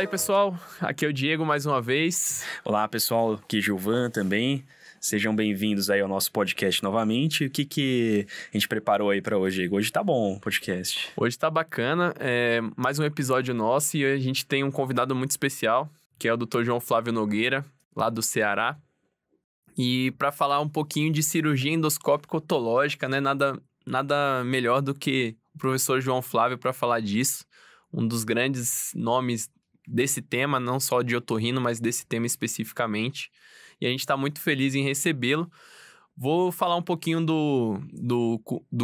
Fala aí, pessoal. Aqui é o Diego mais uma vez. Olá, pessoal. Aqui é Gilvan também. Sejam bem-vindos aí ao nosso podcast novamente. O que a gente preparou aí para hoje? Hoje tá bom o podcast. Hoje tá bacana. Mais um episódio nosso e a gente tem um convidado muito especial, que é o Dr. João Flávio Nogueira, lá do Ceará. E para falar um pouquinho de cirurgia endoscópica otológica, né? Nada melhor do que o professor João Flávio para falar disso. Um dos grandes nomes desse tema, não só de otorrino, mas desse tema especificamente. E a gente está muito feliz em recebê-lo. Vou falar um pouquinho do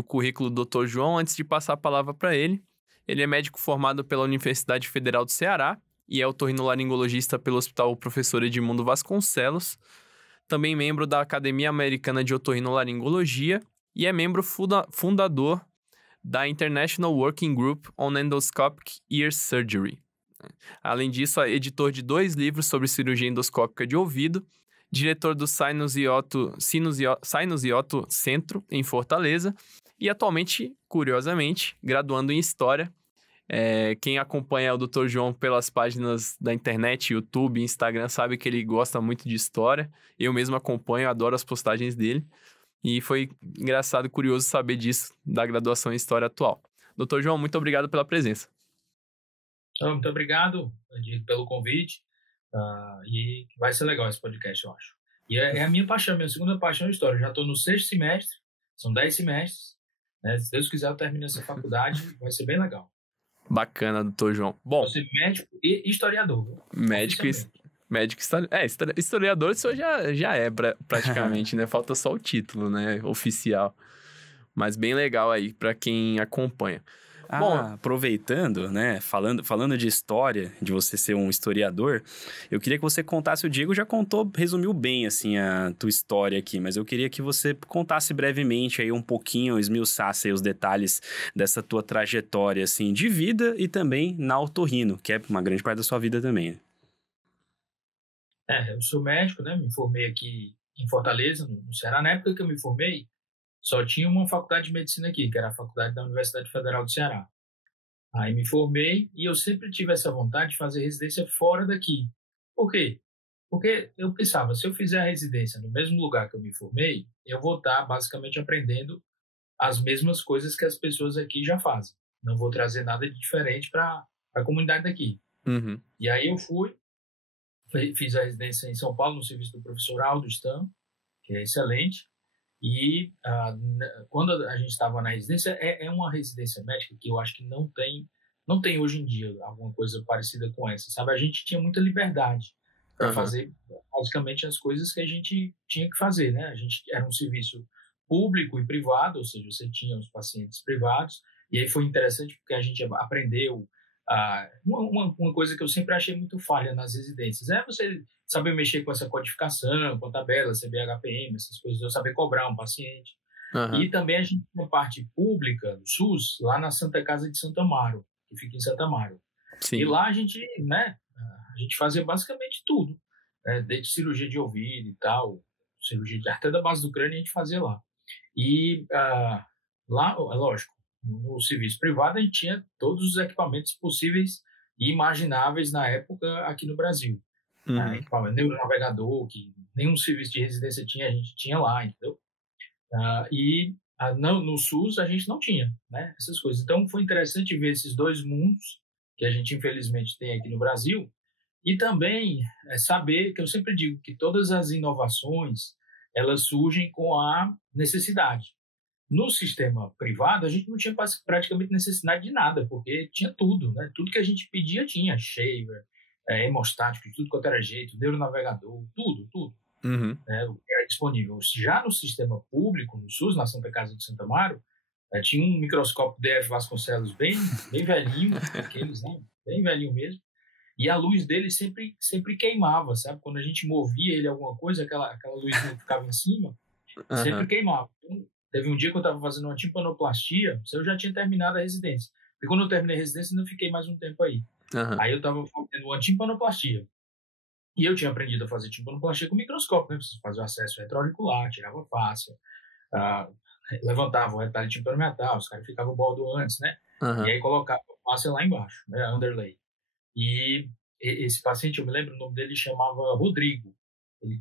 currículo do Dr. João antes de passar a palavra para ele. Ele é médico formado pela Universidade Federal do Ceará e é otorrinolaringologista pelo Hospital Professor Edmundo Vasconcelos. Também membro da Academia Americana de Otorrinolaringologia e é membro fundador da International Working Group on Endoscopic Ear Surgery. Além disso, é editor de 2 livros sobre cirurgia endoscópica de ouvido, diretor do Sinus e Otto Centro, em Fortaleza, e atualmente, curiosamente, graduando em História. Quem acompanha o Dr. João pelas páginas da internet, YouTube, Instagram, sabe que ele gosta muito de História. Eu mesmo acompanho, adoro as postagens dele. E foi engraçado e curioso saber disso, da graduação em História atual. Dr. João, muito obrigado pela presença. Muito obrigado, Diego, pelo convite. E vai ser legal esse podcast, eu acho. E é a minha paixão, minha segunda paixão é História. Eu já estou no 6º semestre, são 10 semestres. Né? Se Deus quiser, eu termino essa faculdade, vai ser bem legal. Bacana, Dr. João. Bom, vou ser médico e historiador. Historiador, isso já é praticamente, né? Falta só o título, né? Oficial. Mas bem legal aí para quem acompanha. Bom, aproveitando, né? Falando de história, de você ser um historiador, eu queria que você contasse, o Diego já resumiu bem, assim, a tua história aqui, mas eu queria que você contasse brevemente aí um pouquinho, esmiuçasse aí os detalhes dessa tua trajetória, assim, de vida e também na otorrino, que é uma grande parte da sua vida também. Eu sou médico, né? Me formei aqui em Fortaleza, no Ceará. Na época que eu me formei, só tinha uma faculdade de medicina aqui, que era a faculdade da Universidade Federal do Ceará. Aí me formei e eu sempre tive essa vontade de fazer residência fora daqui. Por quê? Porque eu pensava, se eu fizer a residência no mesmo lugar que eu me formei, eu vou estar basicamente aprendendo as mesmas coisas que as pessoas aqui já fazem. Não vou trazer nada de diferente para a comunidade daqui. Uhum. E aí eu fiz a residência em São Paulo, no serviço do professor Aldo Stam, que é excelente. E quando a gente estava na residência, é uma residência médica que eu acho que não tem hoje em dia alguma coisa parecida com essa, sabe? A gente tinha muita liberdade para fazer basicamente as coisas que a gente tinha que fazer, né? A gente era um serviço público e privado, ou seja, você tinha os pacientes privados, e aí foi interessante porque a gente aprendeu uma coisa que eu sempre achei muito falha nas residências, é você saber mexer com essa codificação, com tabela, CBHPM, essas coisas, eu saber cobrar um paciente. E também a gente tem uma parte pública do SUS, lá na Santa Casa de Santo Amaro, que fica em Santo Amaro. Sim. E lá a gente fazia basicamente tudo, né? Desde cirurgia de ouvido e tal, cirurgia até da base do crânio a gente fazia lá. E lá, lógico, no serviço privado a gente tinha todos os equipamentos possíveis e imagináveis na época aqui no Brasil. Equipamento neuronavegador, que nenhum serviço de residência tinha, a gente tinha lá, entendeu? No SUS a gente não tinha, né, essas coisas. Então foi interessante ver esses dois mundos que a gente infelizmente tem aqui no Brasil e também saber que eu sempre digo que todas as inovações elas surgem com a necessidade. No sistema privado, a gente não tinha praticamente necessidade de nada, porque tinha tudo, né? Tudo que a gente pedia tinha, shaver, hemostático, tudo quanto era jeito, neuronavegador, tudo. O que era disponível. Já no sistema público, no SUS, na Santa Casa de Santo Amaro, tinha um microscópio DF Vasconcelos bem velhinho, aqueles, né? Bem velhinho mesmo, e a luz dele sempre queimava, sabe? Quando a gente movia ele alguma coisa, aquela luzinha que ficava em cima, sempre queimava. Então, teve um dia que eu estava fazendo uma timpanoplastia, eu já tinha terminado a residência. Porque quando eu terminei a residência, eu não fiquei mais um tempo aí. Aí eu estava fazendo uma timpanoplastia. E eu tinha aprendido a fazer timpanoplastia com microscópio, né? Você fazia o acesso retroauricular, tirava fáscia, levantava o retalho timpanomeatal, os caras ficavam o bordo antes, né? E aí colocava a fáscia lá embaixo, né? Underlay. E esse paciente, eu me lembro, o nome dele chamava Rodrigo. Ele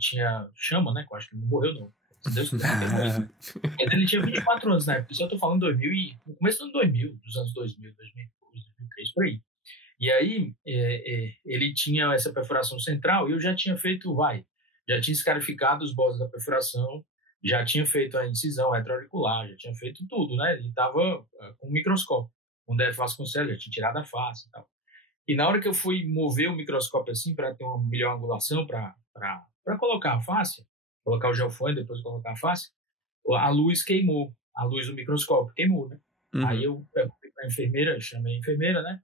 chama, né? Eu acho que ele não morreu, não. Deus quiser. Mas ele tinha 24 anos na época, isso eu tô falando no começo do ano 2000, dos anos 2000, 2002, 2003, por aí. E aí, ele tinha essa perfuração central e eu já tinha feito, já tinha escarificado os bordos da perfuração, já tinha feito a incisão retroauricular, já tinha feito tudo, né? Ele estava com o microscópio, com o Vasconcelos, já tinha tirado a face e tal. E na hora que eu fui mover o microscópio assim, para ter uma melhor angulação, para colocar a face, colocar o gelfone, depois colocar a face, a luz queimou, a luz do microscópio queimou, né? Uhum. Aí eu fui para a enfermeira, chamei a enfermeira, né?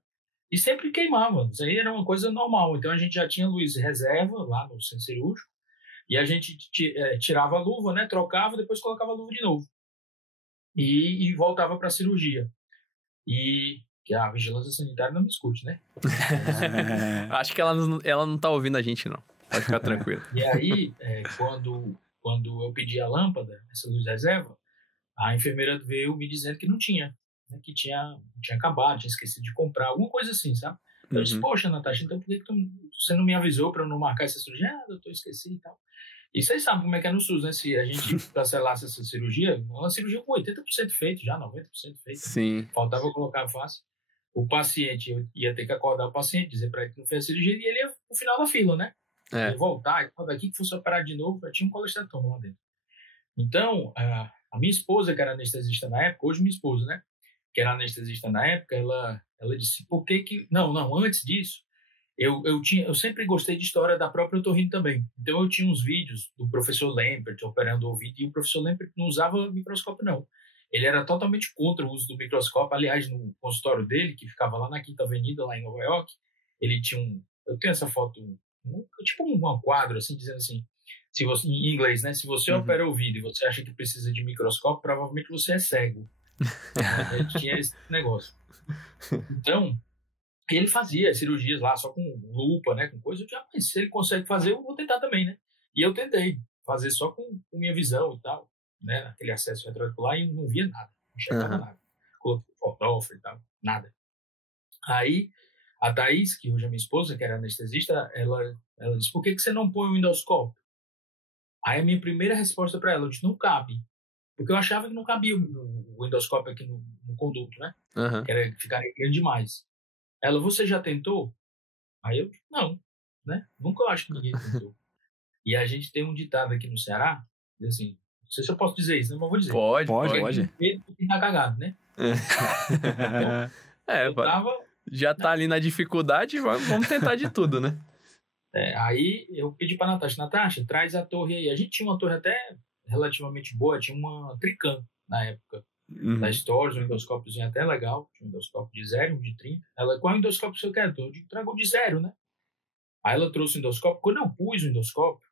E sempre queimava, isso aí era uma coisa normal. Então a gente já tinha luz reserva lá no centro cirúrgico, e a gente tirava a luva, né? Trocava, depois colocava a luva de novo. E voltava para a cirurgia. E que a vigilância sanitária não me escute, né? Acho que ela não tá ouvindo a gente, não. Pode ficar tranquilo. E aí, quando eu pedi a lâmpada, essa luz reserva, a enfermeira veio me dizendo que não tinha, né, que tinha acabado, tinha esquecido de comprar, alguma coisa assim, sabe? Eu disse, poxa, Natasha, então por que você não me avisou para eu não marcar essa cirurgia? Doutor, esqueci e tal. E vocês sabem como é que é no SUS, né? Se a gente cancelasse essa cirurgia, uma cirurgia com 80% feito já, 90% feito. Sim. Faltava colocar a face. O paciente, eu ia ter que acordar o paciente, dizer para ele que não fez a cirurgia, e ele ia no final da fila, né? Ia voltar, e daqui que fosse operar de novo, eu tinha um colesterol lá dentro. Então, a minha esposa, que era anestesista na época, hoje minha esposa, né? Que era anestesista na época, ela disse, por que que... Não, antes disso, eu sempre gostei de história da própria otorrino também. Então, eu tinha uns vídeos do professor Lempert operando o ouvido, e o professor Lempert não usava microscópio, não. Ele era totalmente contra o uso do microscópio. Aliás, no consultório dele, que ficava lá na Quinta Avenida, lá em Nova York, ele tinha eu tenho essa foto, tipo um quadro, assim, dizendo assim, se você, em inglês, né? Se você opera o ouvido e você acha que precisa de microscópio, provavelmente você é cego. Ele tinha esse negócio. Então, ele fazia cirurgias lá só com lupa, né? Com coisa. Eu disse, mas se ele consegue fazer, eu vou tentar também, né? E eu tentei fazer só com minha visão e tal, né? Naquele acesso retroauricular, e não via nada, não enxergava nada. Coloquei fotógrafo e tal, nada. Aí, a Thaís, que hoje é minha esposa, que era anestesista, ela disse, por que você não põe o endoscópio? Aí a minha primeira resposta para ela, eu disse, não cabe. Porque eu achava que não cabia o endoscópio aqui no conduto, né? Que ficaria grande demais. Ela, você já tentou? Aí eu, não, né? Nunca acho que ninguém tentou. E a gente tem um ditado aqui no Ceará, assim, não sei se eu posso dizer isso, né? Mas vou dizer. Pode. Quem tá cagado, né? Já tá ali na dificuldade, vamos tentar de tudo, né? Aí eu pedi pra Natasha, traz a torre aí. A gente tinha uma torre até relativamente boa, tinha uma Tricam na época, da Storz, um endoscópiozinho até legal, tinha um endoscópio de 0, um de 30. Ela, qual endoscópio você quer? Eu trago de 0, né? Aí ela trouxe o endoscópio. Quando eu pus o endoscópio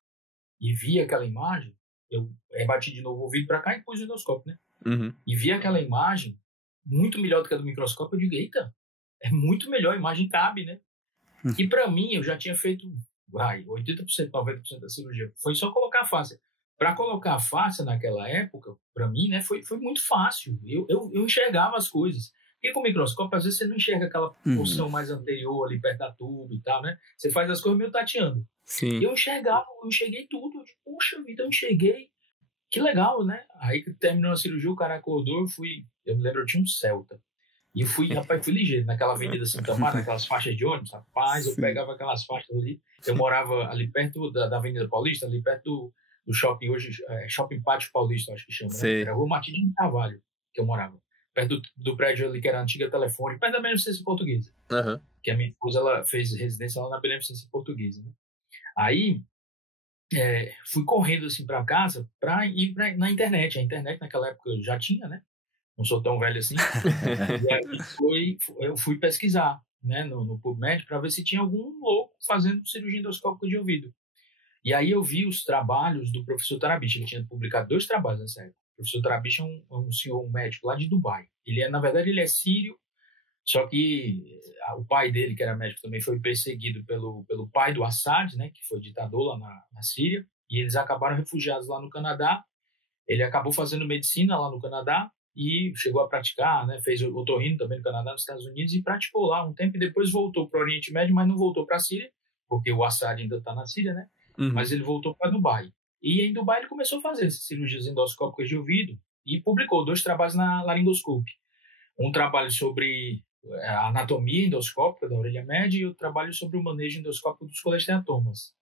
e vi aquela imagem, eu bati de novo o ouvido pra cá e pus o endoscópio, né? E vi aquela imagem muito melhor do que a do microscópio. Eu digo, eita, é muito melhor, a imagem cabe, né? E pra mim, eu já tinha feito 80%, 90% da cirurgia. Foi só colocar a face. Para colocar a face naquela época, para mim, né, foi muito fácil. Eu enxergava as coisas. Porque com o microscópio, às vezes você não enxerga aquela porção mais anterior ali perto da tuba e tal, né? Você faz as coisas meio tateando. Sim. Eu enxerguei tudo. Eu digo, poxa vida, eu enxerguei. Que legal, né? Aí que terminou a cirurgia, o cara acordou, eu me lembro, eu tinha um Celta. E fui ligeiro, naquela Avenida Santa Marta, naquelas faixas de ônibus, rapaz, eu pegava aquelas faixas ali. Eu morava ali perto da Avenida Paulista, ali perto do shopping, hoje, Shopping Pátio Paulista, acho que chama, né? Era a Rua Martins de Carvalho, que eu morava. Perto do prédio ali, que era a antiga telefone, perto da Beneficência Portuguesa. Que a minha esposa, ela fez residência lá na Beneficência Portuguesa, né? Aí, fui correndo assim para casa para ir na internet. A internet naquela época já tinha, né? Não sou tão velho assim. E aí eu fui pesquisar, né, no PubMed para ver se tinha algum louco fazendo cirurgia endoscópica de ouvido. E aí eu vi os trabalhos do professor Tarabiche. Ele tinha publicado 2 trabalhos nessa época. O professor Tarabiche é um senhor, um médico lá de Dubai. Na verdade, ele é sírio, só que o pai dele, que era médico, também foi perseguido pelo pai do Assad, né, que foi ditador lá na Síria, e eles acabaram refugiados lá no Canadá. Ele acabou fazendo medicina lá no Canadá e chegou a praticar, né, fez otorrino também no Canadá, nos Estados Unidos, e praticou lá um tempo, e depois voltou para o Oriente Médio, mas não voltou para a Síria, porque o Assad ainda está na Síria, né? Uhum. Mas ele voltou para Dubai. E em Dubai ele começou a fazer essas cirurgias endoscópicas de ouvido e publicou 2 trabalhos na laringoscopia. Um trabalho sobre a anatomia endoscópica da orelha média e outro trabalho sobre o manejo endoscópico dos colesteatomas.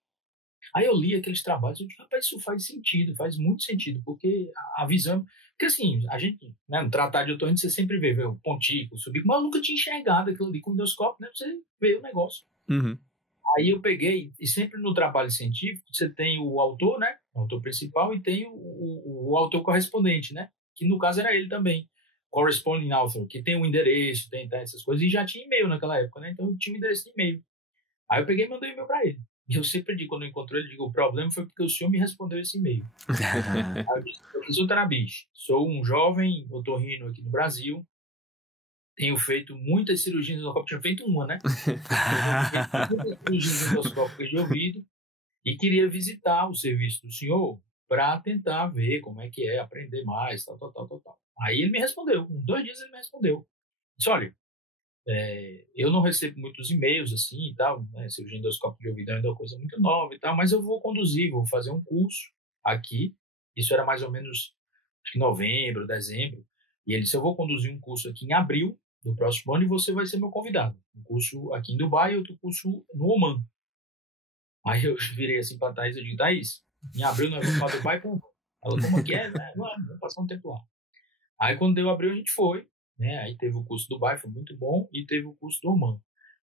Aí eu li aqueles trabalhos e eu disse, rapaz, isso faz sentido, faz muito sentido, porque a visão... Porque assim, a gente, né, no tratado de otorrino, você sempre vê o pontículo, o subículo, mas eu nunca tinha enxergado aquilo ali com o endoscópio, né? Você vê o negócio. Uhum. Aí eu peguei, e sempre no trabalho científico, você tem o autor, né? O autor principal, e tem o autor correspondente, né? Que no caso era ele também. Corresponding author, que tem o endereço, tem essas coisas, e já tinha e-mail naquela época, né? Então eu tinha o endereço de e-mail. Aí eu peguei e mandei um e-mail para ele. E eu sempre digo, quando eu encontro ele, digo, o problema foi porque o senhor me respondeu esse e-mail. Aí eu disse, professor Tarabiche, sou um jovem otorrino aqui no Brasil, tenho feito muitas cirurgias endoscópicas, tinha feito uma, né? Muitas cirurgias endoscópicas de ouvido e queria visitar o serviço do senhor para tentar ver como é que é, aprender mais, tal. Aí ele me respondeu, em 2 dias ele me respondeu. Disse, olha, eu não recebo muitos e-mails assim e tal, né? Cirurgia endoscópica de ouvido é uma coisa muito nova e tal, mas eu vou conduzir, vou fazer um curso aqui. Isso era mais ou menos acho que novembro, dezembro. E ele disse, eu vou conduzir um curso aqui em abril do próximo ano e você vai ser meu convidado. Um curso aqui em Dubai e outro curso no Oman. Aí eu virei assim para a Thaís e digo, Thaís, em abril nós vamos para Dubai com... Ela, como que é? Vamos passar um tempo lá. Aí quando deu abril a gente foi, né? Aí teve o curso do Dubai, foi muito bom, e teve o curso do Oman,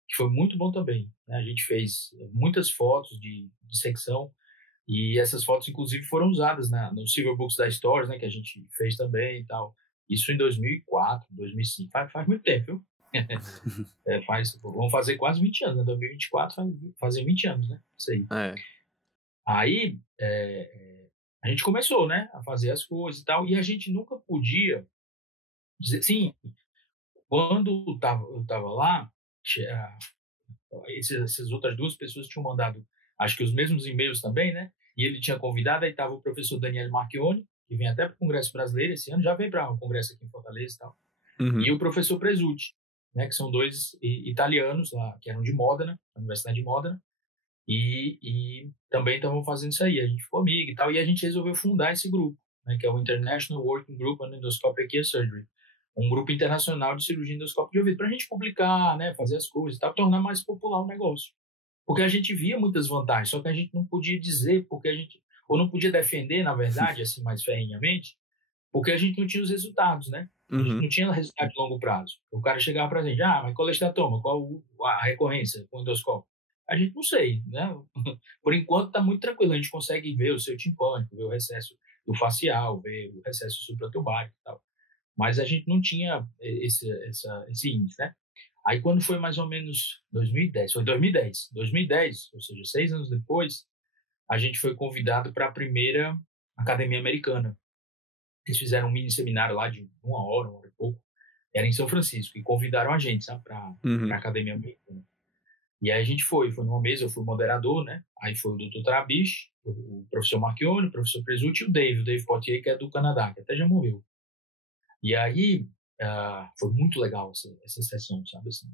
que foi muito bom também, né? A gente fez muitas fotos de secção, e essas fotos inclusive foram usadas no Silver Books da Stories, né? Que a gente fez também e tal. Isso em 2004, 2005, faz muito tempo, viu? Vamos fazer quase 20 anos, né? 2024 fazer 20 anos, né? Isso aí. Aí a gente começou, né? A fazer as coisas e tal, e a gente nunca podia dizer, sim, quando eu estava lá, essas outras 2 pessoas tinham mandado, acho que os mesmos e-mails também, né? E ele tinha convidado, aí estava o professor Daniel Marchione, que vem até para o Congresso Brasileiro esse ano, já veio para um congresso aqui em Fortaleza e tal. Uhum. E o professor Presutti, né? Que são 2 italianos lá, que eram de Modena, da Universidade de Modena, e também estavam fazendo isso aí. A gente ficou amigo e tal, e a gente resolveu fundar esse grupo, né? Que é o International Working Group on Endoscopic Ear Surgery, um grupo internacional de cirurgia endoscópica de ouvido, para a gente publicar, né? Fazer as coisas e tal, tornar mais popular o negócio. Porque a gente via muitas vantagens, só que a gente não podia dizer, ou não podia defender, na verdade, assim, mais ferrenhamente, porque a gente não tinha os resultados, né? A gente não tinha resultado de longo prazo. O cara chegava pra gente, mas colestatoma, qual a recorrência com o endoscópio? A gente não sei, né? Por enquanto tá muito tranquilo, a gente consegue ver o seu timpânico, ver o recesso do facial, ver o recesso supraturbárico e tal. Mas a gente não tinha esse índice, né? Aí quando foi mais ou menos 2010, foi 2010, ou seja, 6 anos depois, a gente foi convidado para a primeira Academia Americana. Eles fizeram um mini seminário lá de uma hora e pouco, era em São Francisco, e convidaram a gente, sabe, para a Academia Americana. E aí a gente foi numa mesa, eu fui moderador, né? Aí foi o Dr. Tarabiche, o professor Marchione, o professor Presutti e o Dave Poitier, que é do Canadá, que até já morreu. E aí foi muito legal essa sessão, sabe? Assim,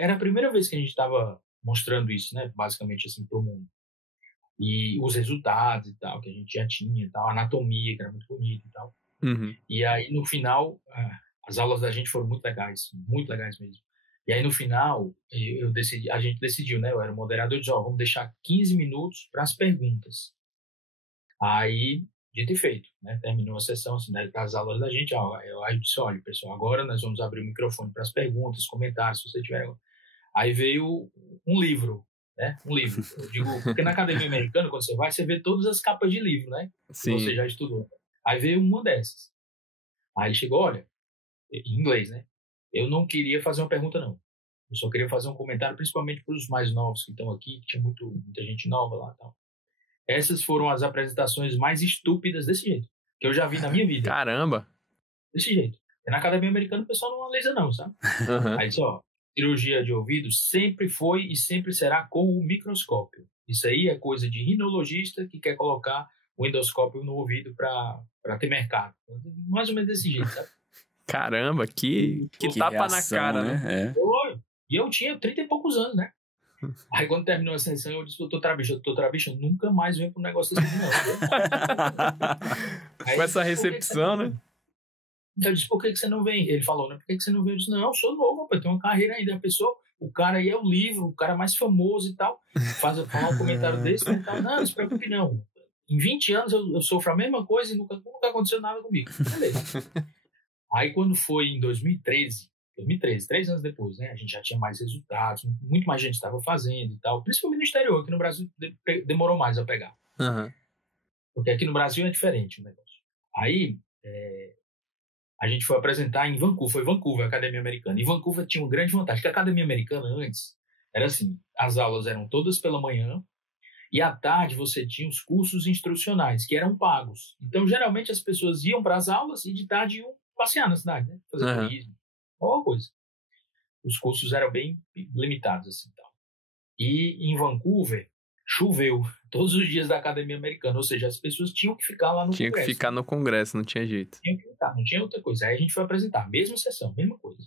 era a primeira vez que a gente estava mostrando isso, né? Basicamente assim para o mundo. E os resultados e tal, que a gente já tinha e tal, a anatomia, que era muito bonita e tal. E aí no final, as aulas da gente foram muito legais mesmo. E aí no final, a gente decidiu, né? Eu era o moderador, eu disse, vamos deixar 15 minutos para as perguntas. Aí, dito e feito, né? Terminou a sessão, assim, das aulas da gente, eu disse, olha, pessoal, agora nós vamos abrir o microfone para as perguntas, comentários, se você tiver... Aí veio um livro, né? Um livro. Eu digo, porque na Academia Americana, quando você vai, você vê todas as capas de livro, né? Sim. Que você já estudou. Aí veio uma dessas. Aí ele chegou, olha, em inglês, né? Eu não queria fazer uma pergunta, não. Eu só queria fazer um comentário, principalmente para os mais novos que estão aqui, que tinha muita gente nova lá e tal. Essas foram as apresentações mais estúpidas desse jeito, que eu já vi na minha vida. Caramba! Desse jeito. E na Academia Americana o pessoal não analisa não, sabe? Aí só, cirurgia de ouvido sempre foi e sempre será com o microscópio. Isso aí é coisa de rinologista que quer colocar o endoscópio no ouvido para ter mercado. Mais ou menos desse jeito, sabe? Caramba, que tapa reação, na cara, né? E eu tinha 30 e poucos anos, né? Aí quando terminou a sessão, eu disse, doutor Trabicho, eu nunca mais venho para um negócio assim, não. Com essa recepção, né? Eu disse, por que você não vem? Ele falou, né? Por que você não vem? Eu disse, não, eu sou novo, rapaz, eu tenho uma carreira ainda. A pessoa, o cara aí é o livro, o cara mais famoso e tal. Falar um comentário desse, né? Tal. Não se preocupe não. Em 20 anos eu sofro a mesma coisa e nunca aconteceu nada comigo. Beleza. Aí quando foi em 2013, 3 anos depois, né? A gente já tinha mais resultados, muito mais gente estava fazendo e tal. Principalmente no exterior, aqui no Brasil demorou mais a pegar. Uhum. Porque aqui no Brasil é diferente o negócio. Aí a gente foi apresentar em Vancouver, foi Vancouver, a Academia Americana. E Vancouver tinha uma grande vantagem, que a Academia Americana antes era assim, as aulas eram todas pela manhã e à tarde você tinha os cursos instrucionais, que eram pagos. Então, geralmente, as pessoas iam para as aulas e de tarde iam passear na cidade, né? Fazer turismo, alguma coisa. Os cursos eram bem limitados, assim, tal. E em Vancouver, choveu todos os dias da Academia Americana, ou seja, as pessoas tinham que ficar lá no Tinha congresso. que ficar no congresso, não tinha jeito. Tinha que ficar, não tinha outra coisa. Aí a gente foi apresentar, mesma sessão, mesma coisa.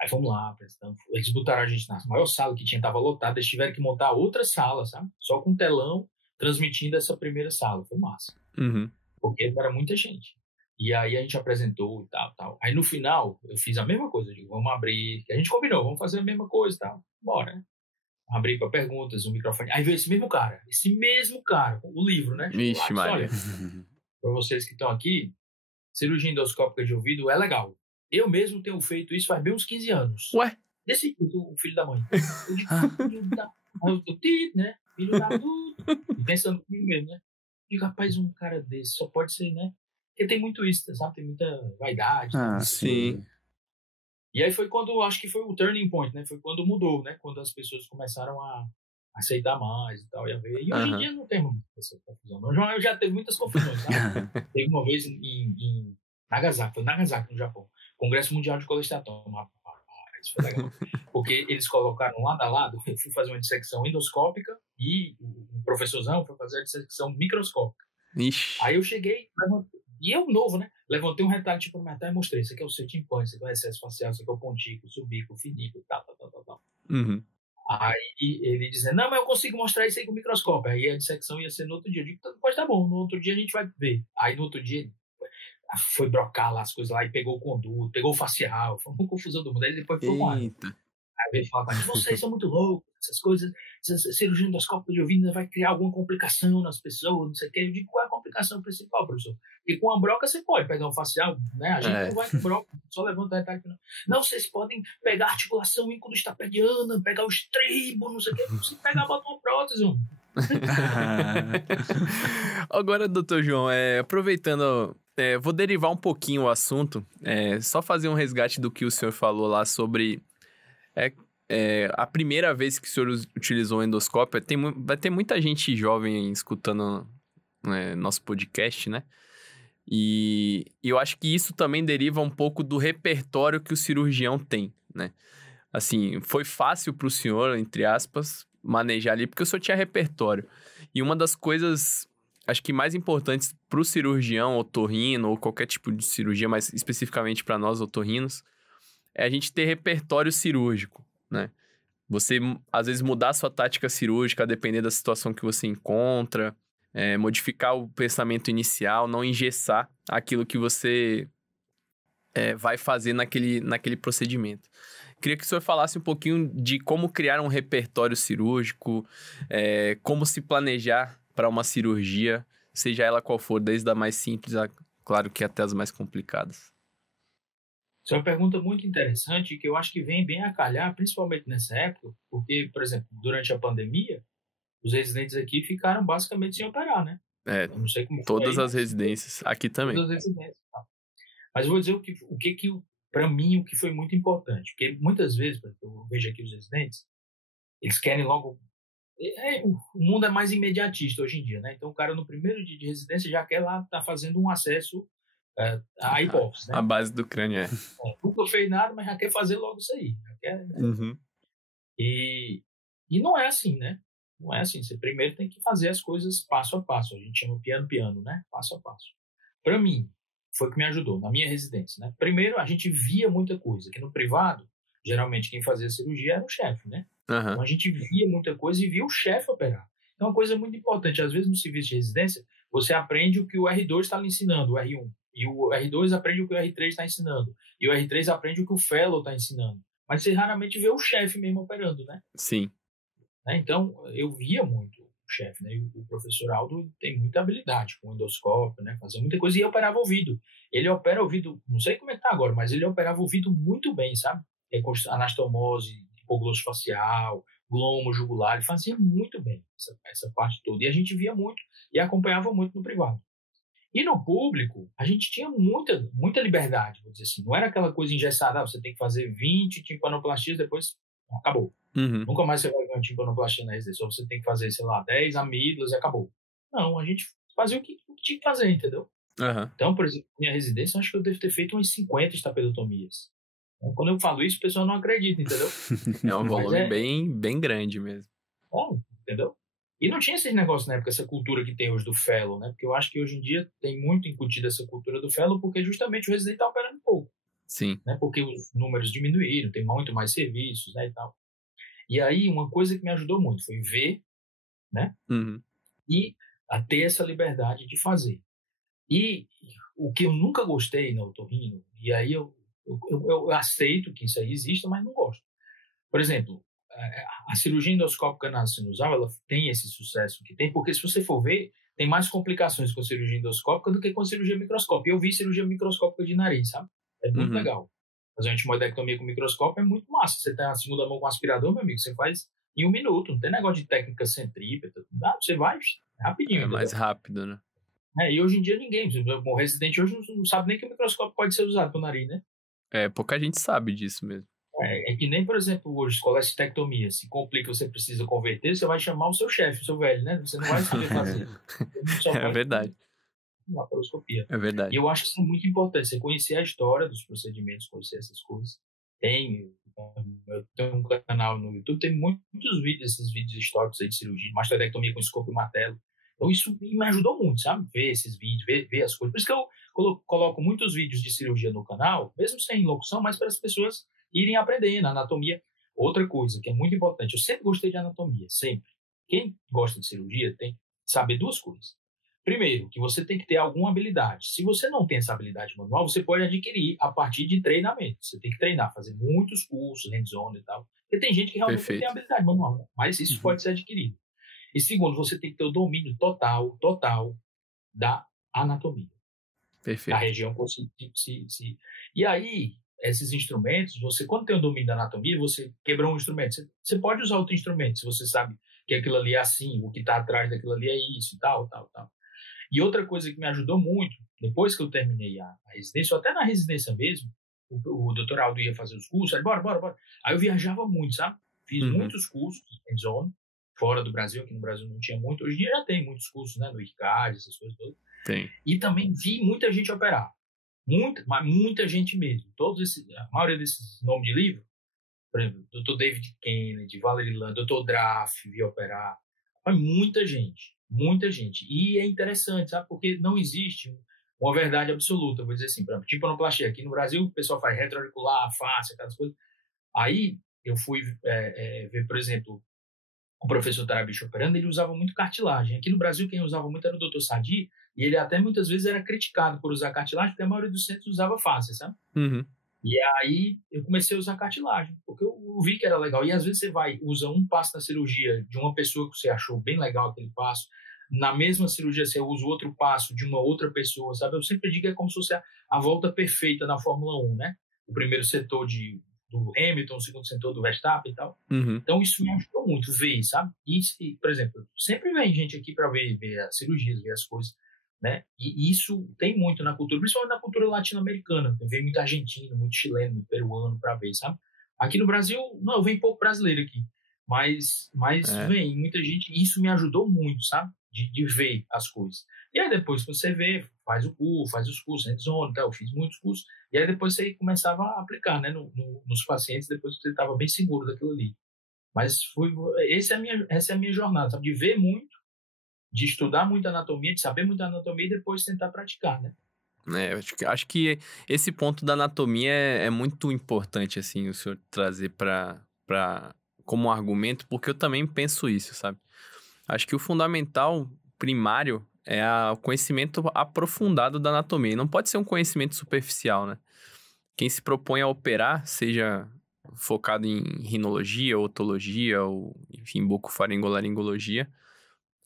Aí fomos lá, apresentando. Eles botaram a gente na maior sala que tinha, estava lotada, eles tiveram que montar outra sala, sabe? Só com telão, transmitindo essa primeira sala. Foi massa. Uhum. Porque era muita gente. E aí a gente apresentou e tal. Aí no final, eu fiz a mesma coisa. Eu digo, vamos abrir. A gente combinou, vamos fazer a mesma coisa e tal. Bora, né? Abrir para perguntas, o microfone. Aí veio esse mesmo cara, o livro, né? Vixe, Maria. Olha, para vocês que estão aqui, cirurgia endoscópica de ouvido é legal. Eu mesmo tenho feito isso faz bem uns 15 anos. Ué? Desse o filho da mãe. Eu digo, né? Filho da tudo. Pensando comigo mesmo, né? Eu digo, rapaz, um cara desse só pode ser, né? Porque tem muito isso, sabe? Tem muita vaidade. Sim. E aí foi quando, acho que foi o turning point, né? Foi quando mudou, né? Quando as pessoas começaram a aceitar mais e tal, e a ver. E hoje em dia não tem muito essa confusão. Não. Eu já teve muitas confusões, sabe? Teve uma vez em Nagasaki, foi Nagasaki, no Japão. Congresso Mundial de Colestatoma. Isso foi legal. Porque eles colocaram lado a lado, eu fui fazer uma dissecção endoscópica e o professorzão foi fazer a dissecção microscópica. Ixi. Aí eu cheguei, e eu novo, né? Levantei um retalho tipo no metal e mostrei. Isso aqui é o seu timpano, isso aqui é o excesso facial, isso aqui é o pontículo, subículo, finículo, tal. Uhum. Aí ele dizendo, não, mas eu consigo mostrar isso aí com o microscópio. Aí a dissecção ia ser no outro dia. Eu digo, pois tá bom, no outro dia a gente vai ver. Aí no outro dia foi brocar lá as coisas lá e pegou o conduto, pegou o facial, foi uma confusão do mundo. Aí depois foi com Aí veio falar com a gente, vocês são muito loucos, essas coisas, essa cirurgia endoscópica de ouvido vai criar alguma complicação nas pessoas, não sei o que. Eu digo, qual é a complicação principal, professor? Porque com a broca você pode pegar um facial, né? A gente não vai com broca, só levanta o retalho. Não, vocês podem pegar a articulação íncudostapediana, pegar o estribo, não sei o que. Você pegar, bota uma prótese, mano. Agora, doutor João, aproveitando, vou derivar um pouquinho o assunto, só fazer um resgate do que o senhor falou lá sobre a primeira vez que o senhor utilizou o endoscópio. Vai ter muita gente jovem escutando nosso podcast, né? E eu acho que isso também deriva um pouco do repertório que o cirurgião tem, né? Assim, foi fácil para o senhor, entre aspas, manejar ali, porque o senhor tinha repertório. E uma das coisas, acho que mais importantes para o cirurgião otorrino, ou qualquer tipo de cirurgia, mas especificamente para nós otorrinos, é a gente ter repertório cirúrgico, né? Você, às vezes, mudar a sua tática cirúrgica, depender da situação que você encontra, modificar o pensamento inicial, não engessar aquilo que você vai fazer naquele procedimento. Queria que o senhor falasse um pouquinho de como criar um repertório cirúrgico, como se planejar para uma cirurgia, seja ela qual for, desde a mais simples, claro que até as mais complicadas. Isso é uma pergunta muito interessante que eu acho que vem bem a calhar, principalmente nessa época, porque, por exemplo, durante a pandemia, os residentes aqui ficaram basicamente sem operar, né? Eu não sei como todas foi as residências, aqui também. Todas as residências. Mas eu vou dizer o que para mim, o que foi muito importante. Porque muitas vezes, eu vejo aqui os residentes, eles querem logo... o mundo é mais imediatista hoje em dia, né? Então, o cara no primeiro dia de residência já quer lá estar fazendo um acesso à hipófise, né? A base do crânio, Nunca fez nada, mas já quer fazer logo isso aí. Já quer, né? Uhum. E não é assim, né? Não é assim. Você primeiro tem que fazer as coisas passo a passo. A gente chama piano, né? Passo a passo. Para mim, foi o que me ajudou na minha residência, né? Primeiro, a gente via muita coisa. Que no privado, geralmente quem fazia a cirurgia era o chefe, né? Então a gente via muita coisa e via o chefe operar. Então, uma coisa muito importante, às vezes no serviço de residência, você aprende o que o R2 está lhe ensinando, o R1. E o R2 aprende o que o R3 está ensinando. E o R3 aprende o que o fellow está ensinando. Mas você raramente vê o chefe mesmo operando, né? Sim. Então, eu via muito o chefe, né? E o professor Aldo tem muita habilidade com endoscópio, né? Fazia muita coisa e operava ouvido. Ele opera ouvido, não sei como é que tá agora, mas ele operava ouvido muito bem, sabe? Anastomose, hipoglosso facial, glomo jugular, ele fazia muito bem essa parte toda. E a gente via muito e acompanhava muito no privado. E no público, a gente tinha muita liberdade, vou dizer assim. Não era aquela coisa engessada, você tem que fazer 20 timpanoplastias, depois acabou. Nunca mais você vai ver uma timpanoplastia na residência. Ou você tem que fazer, sei lá, 10 amígdalas e acabou. Não, a gente fazia o que tinha que fazer, entendeu? Então, por exemplo, minha residência, eu acho que eu devo ter feito umas 50 estapedotomias. Quando eu falo isso, o pessoal não acredita, entendeu? É um volume bem grande mesmo. Bom, entendeu? E não tinha esse negócio na época, essa cultura que tem hoje do fellow, né? Porque eu acho que hoje em dia tem muito incutida essa cultura do fellow, porque justamente o residente está operando pouco. Sim. Né? Porque os números diminuíram, tem muito mais serviços, né, e tal. E aí, uma coisa que me ajudou muito foi ver, né? E a ter essa liberdade de fazer. E o que eu nunca gostei na otorrino, e aí eu aceito que isso aí exista, mas não gosto. Por exemplo, a cirurgia endoscópica nasal, ela tem esse sucesso que tem, porque se você for ver, tem mais complicações com a cirurgia endoscópica do que com a cirurgia microscópica. Eu vi cirurgia microscópica de nariz, sabe? É muito legal. Fazer uma timodectomia com microscópio é muito massa. Você tem a segunda mão com aspirador, meu amigo, você faz em 1 minuto. Não tem negócio de técnica centrípeta. Você vai rapidinho. É mais rápido, né? E hoje em dia ninguém. O residente hoje não sabe nem que o microscópio pode ser usado para o nariz, né? Pouca gente sabe disso mesmo. É que nem, por exemplo, hoje, colecistectomia. Se complica, você precisa converter, você vai chamar o seu chefe, o seu velho, né? Você não vai saber fazer. É verdade. Laparoscopia. É verdade. E eu acho que isso é muito importante, você conhecer a história dos procedimentos, conhecer essas coisas. Eu tenho um canal no YouTube, tem muitos vídeos, esses vídeos históricos aí de cirurgia, mastectomia com escopo e martelo. Então isso me ajudou muito, sabe? Ver esses vídeos, ver as coisas. Por isso que eu coloco muitos vídeos de cirurgia no canal, mesmo sem locução, mas para as pessoas irem aprendendo a anatomia. Outra coisa que é muito importante, eu sempre gostei de anatomia, sempre. Quem gosta de cirurgia tem que saber duas coisas. Primeiro, que você tem que ter alguma habilidade. Se você não tem essa habilidade manual, você pode adquirir a partir de treinamento. Você tem que treinar, fazer muitos cursos, hands-on e tal. Porque tem gente que realmente não tem habilidade manual, né? Mas isso pode ser adquirido. E segundo, você tem que ter o domínio total da anatomia. Perfeito. Da região. E aí, esses instrumentos, quando tem o domínio da anatomia, você quebrou um instrumento. Você pode usar outro instrumento, se você sabe que aquilo ali é assim, o que está atrás daquilo ali é isso, e tal. E outra coisa que me ajudou muito, depois que eu terminei a residência, ou até na residência mesmo, o doutor Aldo ia fazer os cursos, aí bora. Aí eu viajava muito, sabe? Fiz muitos cursos hands-on, fora do Brasil, aqui no Brasil não tinha muito. Hoje em dia já tem muitos cursos, né? No ICAD, essas coisas todas. Tem. E também vi muita gente operar. Muita gente mesmo. A maioria desses nomes de livro, por exemplo, Dr. David Kennedy, Valerie Land, Dr. Draff, vi operar. Muita gente. E é interessante, sabe? Porque não existe uma verdade absoluta, vou dizer assim, para timpanoplastia. Aqui no Brasil, o pessoal faz retroauricular, face, aquelas coisas. Aí, eu fui ver, por exemplo, o professor Tarabicho operando, ele usava muito cartilagem. Aqui no Brasil, quem usava muito era o Dr. Sadi, e ele até muitas vezes era criticado por usar cartilagem, porque a maioria dos centros usava face, sabe? E aí eu comecei a usar cartilagem, porque eu vi que era legal. E às vezes você usa um passo na cirurgia de uma pessoa que você achou bem legal aquele passo, na mesma cirurgia você usa outro passo de uma outra pessoa, sabe? Eu sempre digo que é como se fosse a volta perfeita na Fórmula 1, né? O primeiro setor do Hamilton, o segundo setor do Verstappen e tal. Então isso me ajudou muito, ver, sabe? E, por exemplo, sempre vem gente aqui para ver as cirurgias, ver as coisas. Né? E isso tem muito na cultura, principalmente na cultura latino-americana. Vem muito argentino, muito chileno, muito peruano para ver, sabe? Aqui no Brasil, não, vem pouco brasileiro aqui. Mas vem muita gente, e isso me ajudou muito, sabe? De ver as coisas. E aí depois que você vê, faz os cursos, hands-on, eu fiz muitos cursos, e aí depois você começava a aplicar, né, nos pacientes, depois que você estava bem seguro daquilo ali. Mas essa é a minha jornada, sabe? De ver muito, de estudar muita anatomia, de saber muita anatomia e depois tentar praticar, né? Acho que esse ponto da anatomia é muito importante, assim, o senhor trazer para como um argumento, porque eu também penso isso, sabe? Acho que o fundamental primário é o conhecimento aprofundado da anatomia. E não pode ser um conhecimento superficial, né? Quem se propõe a operar, seja focado em rinologia, otologia, ou, enfim, bucofaringolaringologia,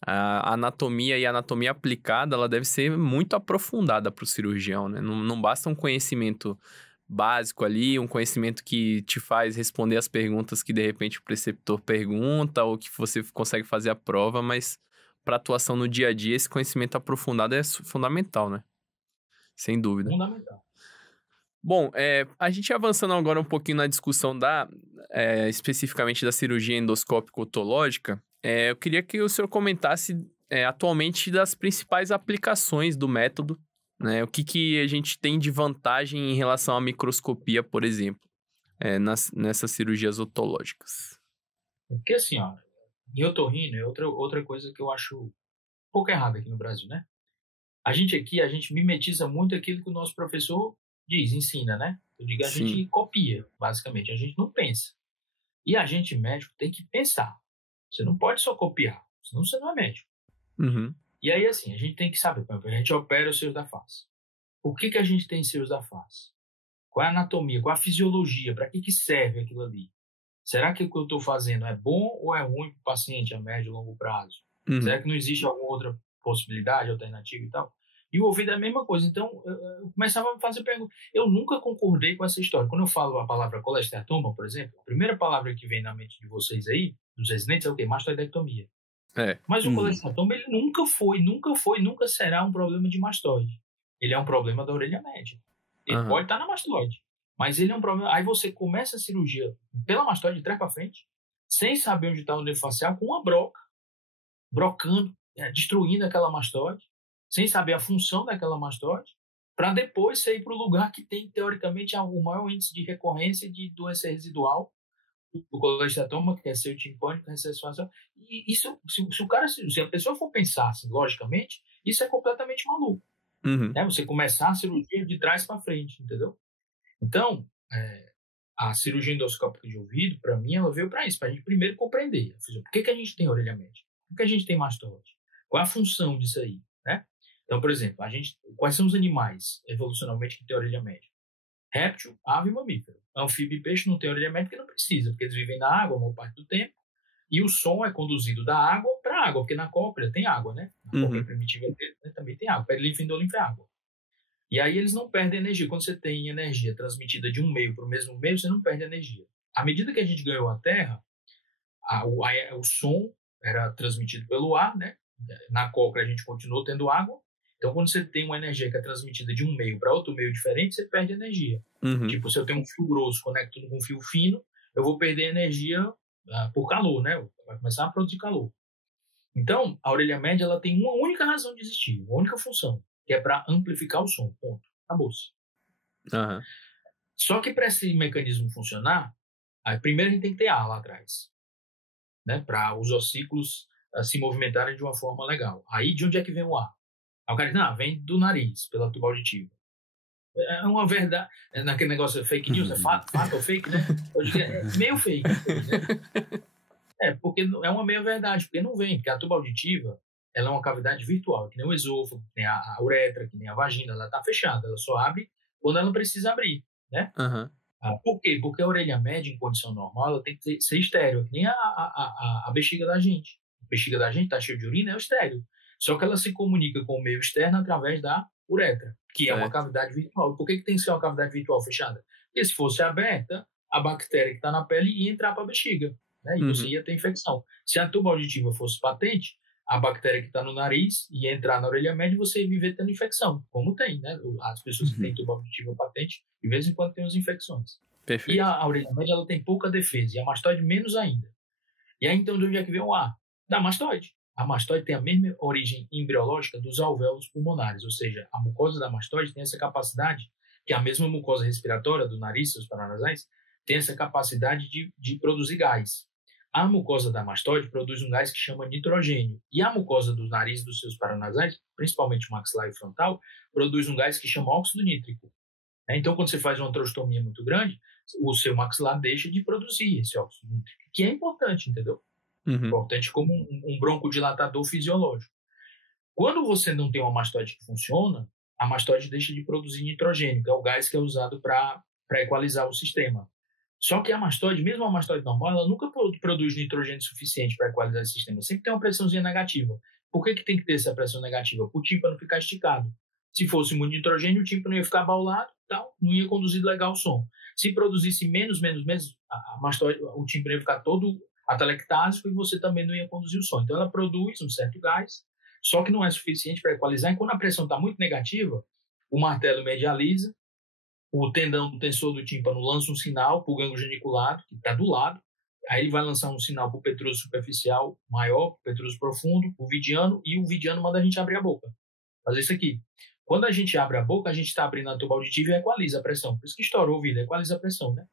a anatomia e a anatomia aplicada, ela deve ser muito aprofundada para o cirurgião, né? Não basta um conhecimento básico ali, um conhecimento que te faz responder as perguntas que, de repente, o preceptor pergunta ou que você consegue fazer a prova, mas para atuação no dia a dia, esse conhecimento aprofundado é fundamental, né? Sem dúvida. Fundamental. Bom, a gente avançando agora um pouquinho na discussão especificamente da cirurgia endoscópica otológica, eu queria que o senhor comentasse atualmente das principais aplicações do método, né? O que a gente tem de vantagem em relação à microscopia, por exemplo, nessas cirurgias otológicas. Porque assim, ó, em otorrino é outra coisa que eu acho um pouco errada aqui no Brasil, né? A gente mimetiza muito aquilo que o nosso professor ensina, né? Eu digo, a gente copia, basicamente, a gente não pensa. E a gente médico tem que pensar. Você não pode só copiar, senão você não é médico. Uhum. E aí, assim, a gente tem que saber, por exemplo, a gente opera os seios da face. Por que a gente tem seios da face? Qual é a anatomia, qual é a fisiologia, para que serve aquilo ali? Será que o que eu estou fazendo é bom ou é ruim para o paciente a médio e longo prazo? Uhum. Será que não existe alguma outra possibilidade, alternativa e tal? E o ouvido é a mesma coisa. Então, eu começava a fazer perguntas. Eu nunca concordei com essa história. Quando eu falo a palavra colesteatoma, por exemplo, a primeira palavra que vem na mente de vocês aí, dos residentes, é o quê? Mastoidectomia. Mas o colesteatoma, ele nunca será um problema de mastoide. Ele é um problema da orelha média. Ele pode estar na mastoide, mas ele é um problema. Aí você começa a cirurgia pela mastoide de trás para frente, sem saber onde está o nervo facial, com uma broca, brocando, destruindo aquela mastoide, sem saber a função daquela mastoide, para depois sair para o lugar que tem, teoricamente, o maior índice de recorrência de doença residual do colesteatoma, que é seu timpânico, recesso facial. E isso, se a pessoa for pensar assim, logicamente, isso é completamente maluco. Uhum. Você começar a cirurgia de trás para frente, entendeu? Então, a cirurgia endoscópica de ouvido, para mim, ela veio para isso, para a gente primeiro compreender. Por que a gente tem orelha média? Por que a gente tem mastoide? Qual é a função disso aí? Né? Então, por exemplo, quais são os animais evolucionalmente que têm orelha média? Réptil, ave e mamífero. Anfíbio e peixe não tem orelha média porque não precisa, porque eles vivem na água a maior parte do tempo, e o som é conduzido da água para a água, porque na cóclea tem água, né? Na cóclea primitiva dele, né, também tem água. Perilinfa e endolinfa é água. E aí eles não perdem energia. Quando você tem energia transmitida de um meio para o mesmo meio, você não perde energia. À medida que a gente ganhou a Terra, o som era transmitido pelo ar, né? Na cóclea a gente continuou tendo água. Então, quando você tem uma energia que é transmitida de um meio para outro meio diferente, você perde energia. Tipo, se eu tenho um fio grosso conectando com um fio fino, eu vou perder energia por calor, né? Vai começar a produzir calor. Então, a orelha média ela tem uma única razão de existir, uma única função, que é para amplificar o som. Ponto. Acabou-se. Só que para esse mecanismo funcionar, primeiro a gente tem que ter ar lá atrás, né? Para os ossículos se movimentarem de uma forma legal. Aí, de onde é que vem o ar? Aí o cara diz, vem do nariz, pela tuba auditiva. É uma verdade. Naquele negócio fake news, é fato ou fake, né? Eu digo, é meio fake. Né? Porque é uma meia verdade, porque não vem, porque a tuba auditiva ela é uma cavidade virtual, que nem o esôfago, que nem a uretra, que nem a vagina, ela está fechada, ela só abre quando ela precisa abrir, né? Por quê? Porque a orelha média, em condição normal, ela tem que ser estéreo, que nem a bexiga da gente. A bexiga da gente está cheia de urina, é estéreo. Só que ela se comunica com o meio externo através da uretra, que é uma cavidade virtual. Por que tem que ser uma cavidade virtual fechada? Porque se fosse aberta, a bactéria que está na pele ia entrar para a bexiga, né? E você ia ter infecção. Se a tuba auditiva fosse patente, a bactéria que está no nariz ia entrar na orelha média e você ia viver tendo infecção, como tem, né? As pessoas que têm tuba auditiva patente, de vez em quando tem as infecções. Perfeito. E a orelha média ela tem pouca defesa, e a mastoide menos ainda. E aí, então, de onde é que vem o ar? Da mastoide. A mastoide tem a mesma origem embriológica dos alvéolos pulmonares, ou seja, a mucosa da mastoide tem essa capacidade, que é a mesma mucosa respiratória do nariz, seus paranasais, tem essa capacidade de produzir gás. A mucosa da mastoide produz um gás que chama nitrogênio, e a mucosa do nariz dos seus paranasais, principalmente o maxilar e frontal, produz um gás que chama óxido nítrico. Então, quando você faz uma antrostomia muito grande, o seu maxilar deixa de produzir esse óxido nítrico, que é importante, entendeu? Importante como um broncodilatador fisiológico. Quando você não tem uma mastoide que funciona, a mastoide deixa de produzir nitrogênio, que é o gás que é usado para equalizar o sistema. Só que a mastoide, mesmo a mastoide normal, ela nunca produz nitrogênio suficiente para equalizar esse sistema. Sempre tem uma pressãozinha negativa. Por que tem que ter essa pressão negativa? Para o tímpano ficar esticado. Se fosse muito nitrogênio, o tímpano ia ficar abaulado, tal, não ia conduzir legal o som. Se produzisse menos, a mastoide, o tímpano ia ficar todo atelectásico e você também não ia conduzir o som. Então ela produz um certo gás, só que não é suficiente para equalizar. E quando a pressão está muito negativa, o martelo medializa, o tendão do tensor do tímpano lança um sinal para o gânglio geniculado, que está do lado, aí ele vai lançar um sinal para o petrúsio superficial maior, para o petrúsio profundo, o vidiano, e o vidiano manda a gente abrir a boca. Fazer isso aqui. Quando a gente abre a boca, a gente está abrindo a tuba auditiva e equaliza a pressão. Por isso que estourou o ouvido, equaliza a pressão, né?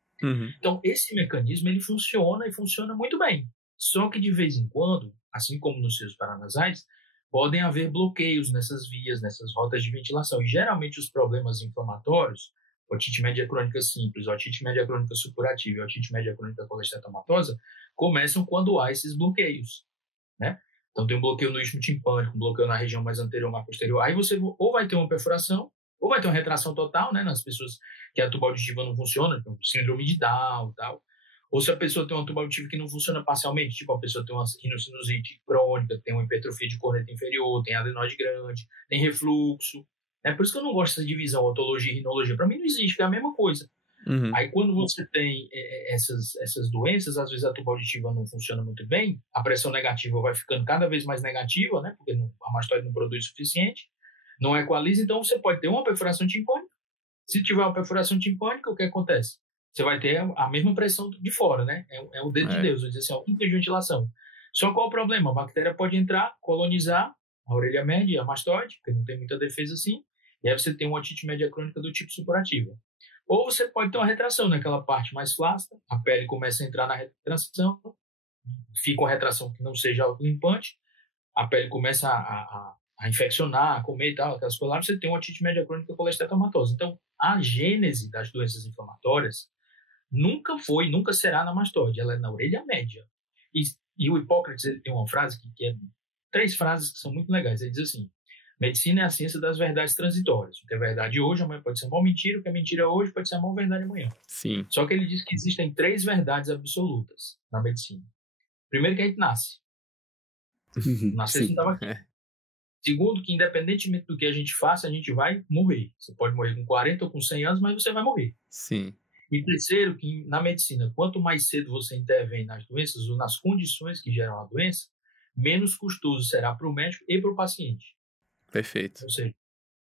Então, esse mecanismo, ele funciona e funciona muito bem. Só que, de vez em quando, assim como nos seios paranasais, podem haver bloqueios nessas vias, nessas rotas de ventilação. E, geralmente, os problemas inflamatórios, otite média crônica simples, otite média crônica supurativa e otite média crônica colesteatomatosa, começam quando há esses bloqueios, né? Então, tem um bloqueio no istmo timpânico, um bloqueio na região mais anterior, mais posterior. Aí você ou vai ter uma perfuração, ou vai ter uma retração total, né? Nas pessoas que a tuba auditiva não funciona, tipo síndrome de Down e tal. Ou se a pessoa tem uma tuba auditiva que não funciona parcialmente, tipo a pessoa tem uma rinocinusite crônica, tem uma hipertrofia de corneta inferior, tem adenoide grande, tem refluxo. É por isso que eu não gosto dessa divisão, otologia e rinologia. Para mim não existe, é a mesma coisa. Aí quando você tem essas doenças, às vezes a tuba auditiva não funciona muito bem, a pressão negativa vai ficando cada vez mais negativa, né? Porque a mastoide não produz o suficiente, não equaliza, então você pode ter uma perfuração timpânica. Se tiver uma perfuração timpânica, o que acontece? Você vai ter a mesma pressão de fora, né? É o dedo de Deus, vai dizer assim, ó, interventilação. Só qual o problema? A bactéria pode entrar, colonizar a orelha média e a mastoide, porque não tem muita defesa assim, e aí você tem uma otite média crônica do tipo supurativa. Ou você pode ter uma retração naquela parte mais flácida, a pele começa a entrar na retração, fica uma retração que não seja autolimpante, a pele começa a infeccionar, a comer e tal, aquelas coisas lá, você tem uma otite média crônica colesteatomatosa. Então, a gênese das doenças inflamatórias nunca foi, nunca será na mastoide, ela é na orelha média. E o Hipócrates ele tem uma frase que é 3 frases que são muito legais. Ele diz assim: medicina é a ciência das verdades transitórias. O que é verdade hoje, amanhã pode ser uma mentira. O que é mentira hoje pode ser uma verdade amanhã. Sim. Só que ele diz que existem 3 verdades absolutas na medicina. Primeiro, que a gente nasce. Nascer não estava aqui. Segundo, que independentemente do que a gente faça, a gente vai morrer. Você pode morrer com 40 ou com 100 anos, mas você vai morrer. Sim. E terceiro, que na medicina, quanto mais cedo você intervém nas doenças ou nas condições que geram a doença, menos custoso será para o médico e para o paciente. Perfeito. Ou seja,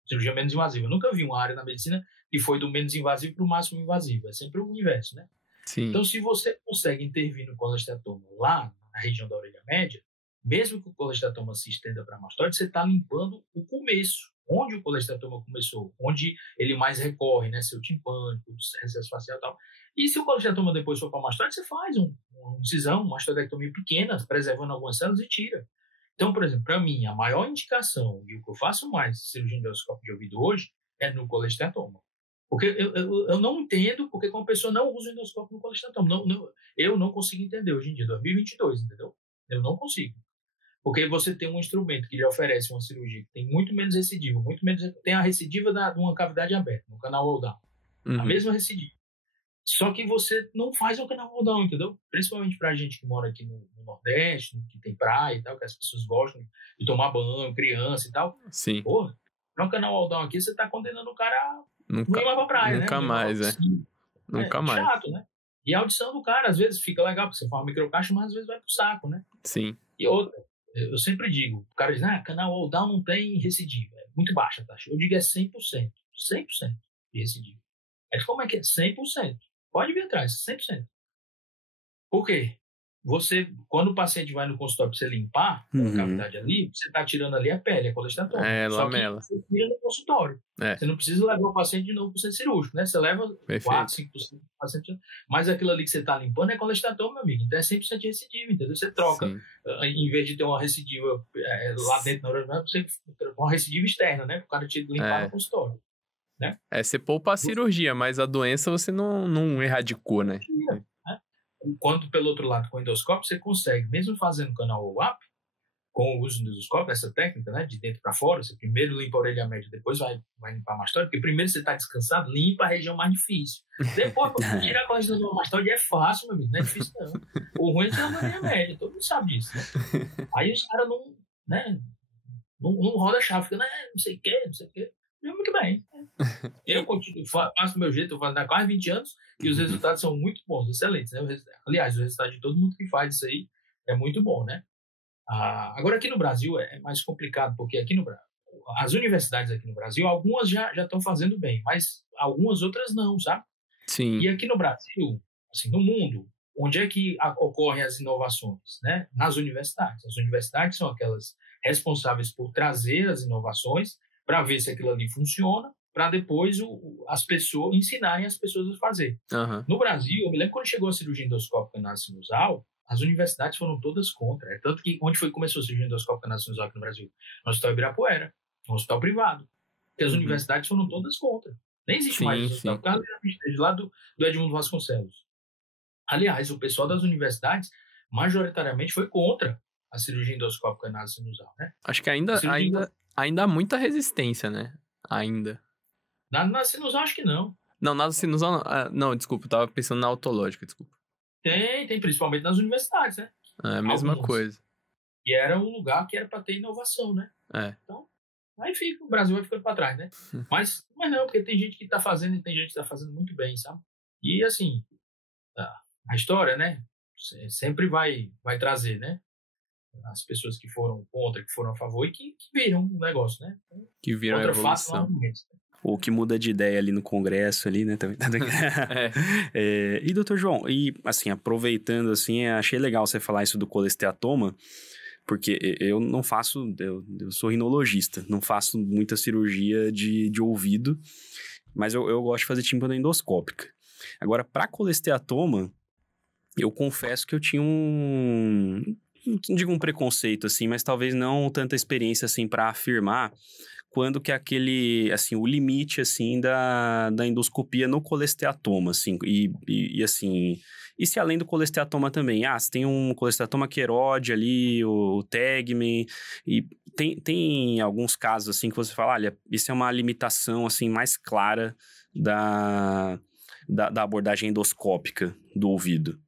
cirurgia menos invasiva. Eu nunca vi uma área na medicina que foi do menos invasivo para o máximo invasivo. É sempre o inverso, né? Sim. Então, se você consegue intervir no colesteatoma lá na região da orelha média, mesmo que o colesteatoma se estenda para a mastoide, você está limpando o começo, onde o colesteatoma começou, onde ele mais recorre, né? Seu timpânico, recesso facial e tal. E se o colesteatoma depois for para a mastoide, você faz uma incisão, uma mastoidectomia pequena, preservando algumas células e tira. Então, por exemplo, para mim, a maior indicação e o que eu faço mais de cirurgia endoscópica de ouvido hoje é no colesteatoma. Porque eu não entendo porque uma pessoa não usa o endoscópio no colesteatoma. Eu não consigo entender hoje em dia, 2022, entendeu? Eu não consigo. Porque você tem um instrumento que lhe oferece uma cirurgia que tem muito menos recidiva, tem a recidiva de uma cavidade aberta, no canal Oldham. A mesma recidiva. Só que você não faz o canal Oldham, entendeu? Principalmente pra gente que mora aqui no Nordeste, que tem praia e tal, que as pessoas gostam de tomar banho, criança e tal. Sim. Porra, no canal Oldham aqui, você tá condenando o cara Nunca, não ir mais pra praia, nunca né? Mais, Nunca mais. Chato, né? E a audição do cara, às vezes, fica legal, porque você fala microcaixa, mas às vezes vai pro saco, né? Sim. E outra, eu sempre digo, o cara diz, canal Oldham não tem recidiva, é muito baixa a taxa. Eu digo é 100%, 100% de recidiva. Como é que é? 100%. Pode vir atrás, 100%. Por quê? Quando o paciente vai no consultório para você limpar a cavidade ali, você está tirando ali a pele, a colesteatoma. Só lamela. Que você tira no consultório. Você não precisa levar o paciente de novo para o centro cirúrgico, né? Você leva 4, 5% do paciente. Mas aquilo ali que você está limpando é colesteatoma, meu amigo. Então é 100% de recidiva, entendeu? Você troca, em vez de ter uma recidiva lá dentro na orelha, você troca uma recidiva externa, né? Para o cara te limpar no consultório. né? Você poupa a cirurgia, mas a doença você não erradicou, né? Enquanto, pelo outro lado, com o endoscópio, você consegue, mesmo fazendo canal WAP, com o uso do endoscópio, essa técnica, né, de dentro para fora, você primeiro limpa a orelha média, depois vai limpar a mastóide, porque primeiro você está descansado, limpa a região mais difícil. Depois, tirar a colesterol da mastóide é fácil, meu amigo, não é difícil não. O ruim é tirar a orelha média, todo mundo sabe disso, né? Aí os caras não roda a chave, fica, não sei o quê. Muito bem. Eu continuo, faço do meu jeito, eu faço há quase 20 anos e os resultados são muito bons, excelentes, né? Aliás, o resultado de todo mundo que faz isso aí é muito bom, né? Agora, aqui no Brasil é mais complicado, porque aqui no Brasil, as universidades aqui no Brasil, algumas já estão fazendo bem, mas algumas outras não, sabe? Sim. E aqui no Brasil, assim, no mundo, onde é que ocorrem as inovações, né? Nas universidades. As universidades são aquelas responsáveis por trazer as inovações para ver se aquilo ali funciona, para depois as pessoas ensinarem as pessoas a fazer. Uhum. No Brasil, eu me lembro quando chegou a cirurgia endoscópica nasal, as universidades foram todas contra. É tanto que onde foi que começou a cirurgia endoscópica nasal aqui no Brasil? No Hospital Ibirapuera, no hospital privado. Porque as universidades foram todas contra. Nem existe mais esse hospital. Carlos de lá do Edmundo Vasconcelos. Aliás, o pessoal das universidades, majoritariamente, foi contra a cirurgia endoscópica nasal, né? Acho que ainda há muita resistência, né? Ainda. Na sinusal, acho que não. Não, na sinusal não, desculpa, eu tava pensando na autológica, desculpa. Tem, principalmente nas universidades, né? É a mesma coisa. E era um lugar que era para ter inovação, né? Então, aí fica, o Brasil vai ficando para trás, né? Mas não, porque tem gente que tá fazendo e tem gente que tá fazendo muito bem, sabe? E assim, a história, né? Sempre vai trazer, né? As pessoas que foram contra, que foram a favor e que viram o negócio, né? Então, que viram a evolução. Ou que muda de ideia ali no Congresso, ali, né? Também. E, doutor João, e assim, aproveitando, assim, achei legal você falar isso do colesteatoma, porque eu não faço, eu sou rinologista, não faço muita cirurgia de ouvido, mas eu gosto de fazer tímpano endoscópica. Agora, para colesteatoma, eu confesso que eu tinha não digo um preconceito, assim, mas talvez não tanta experiência, assim, para afirmar quando que é aquele, assim, o limite, assim, da endoscopia no colesteatoma, assim, e assim, e se além do colesteatoma também, se tem um colesteatoma que erode ali, o Tegmen, e tem alguns casos, assim, que você fala, olha, isso é uma limitação, assim, mais clara da abordagem endoscópica do ouvido.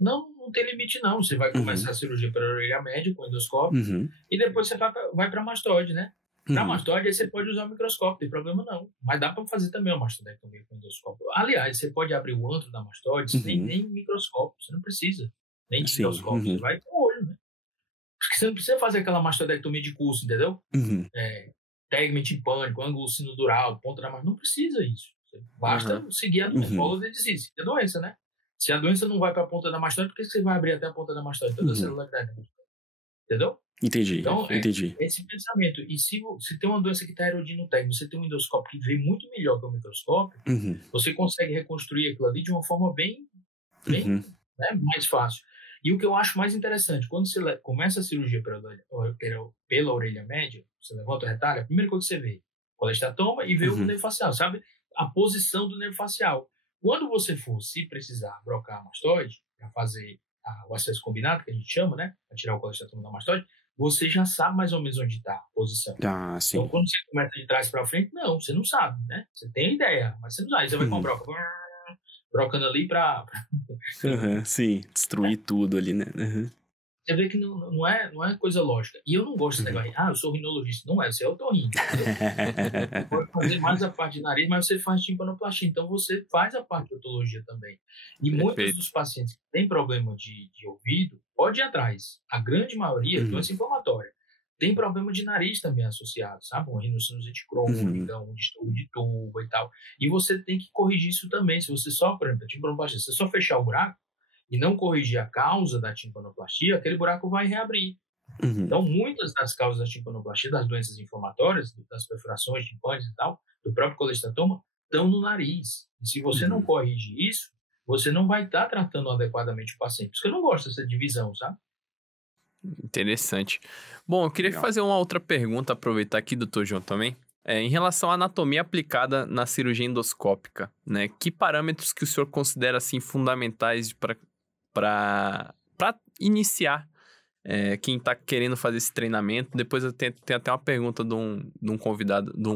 Não tem limite, não. Você vai começar a cirurgia para a orelha média com endoscópio e depois você vai para a mastoide, né? Para a mastoide, aí você pode usar o microscópio, não tem problema não. Mas dá para fazer também uma mastodectomia com endoscópio. Aliás, você pode abrir o antro da mastoide nem microscópio, você não precisa. Nem de endoscópio, você vai com o olho, né? Porque você não precisa fazer aquela mastodectomia de curso, entendeu? Tegmen timpânico, ângulo sinodural, ponta da mastoide, não precisa isso. Basta seguir a doença, follow the disease, a doença, né? Se a doença não vai para a ponta da mastoide, por que você vai abrir até a ponta da mastoide? Toda a celularidade da mastoide. Entendeu? Entendi. Então, entendi. Esse pensamento. E se tem uma doença que está erodindo o Tegmen, você tem um endoscópio que vê muito melhor que o microscópio, você consegue reconstruir aquilo ali de uma forma bem né, mais fácil. E o que eu acho mais interessante, quando você começa a cirurgia pela orelha média, você levanta o retalho, a primeira coisa que você vê, colesteatoma e vê o nervo facial, sabe? A posição do nervo facial. Quando você for, se precisar, brocar a mastoide, para fazer o acesso combinado, que a gente chama, né? Para tirar o colesteatoma da mastoide, você já sabe mais ou menos onde está a posição. Sim. Então, quando você começa de trás para frente, não, você não sabe, né? Você tem a ideia, mas você não sabe. Aí você vai com uma broca, brocando ali para... sim, destruir tudo ali, né? Você vê que não é coisa lógica. E eu não gosto desse negócio. Eu sou rinologista. Não é, você é otorrino. Você pode fazer mais a parte de nariz, mas você faz timpanoplastia. Então, você faz a parte de otologia também. E muitos dos pacientes que têm problema de ouvido, pode ir atrás. A grande maioria, doença inflamatória, tem problema de nariz também associado, sabe? Um rinocinusite crônica, um distúrbio de tuba e tal. E você tem que corrigir isso também. Se você só, por exemplo, timpanoplastia, se você só fechar o buraco, e não corrigir a causa da timpanoplastia, aquele buraco vai reabrir. Então, muitas das causas da timpanoplastia, das doenças inflamatórias, das perfurações timpânicas e tal, do próprio colesteatoma, estão no nariz. E se você não corrige isso, você não vai estar tratando adequadamente o paciente. Por isso que eu não gosto dessa divisão, sabe? Interessante. Bom, eu queria fazer uma outra pergunta, aproveitar aqui, doutor João, também. Em relação à anatomia aplicada na cirurgia endoscópica, né? Que parâmetros que o senhor considera, assim, fundamentais para iniciar quem está querendo fazer esse treinamento? Depois eu tenho até uma pergunta de um convidado, de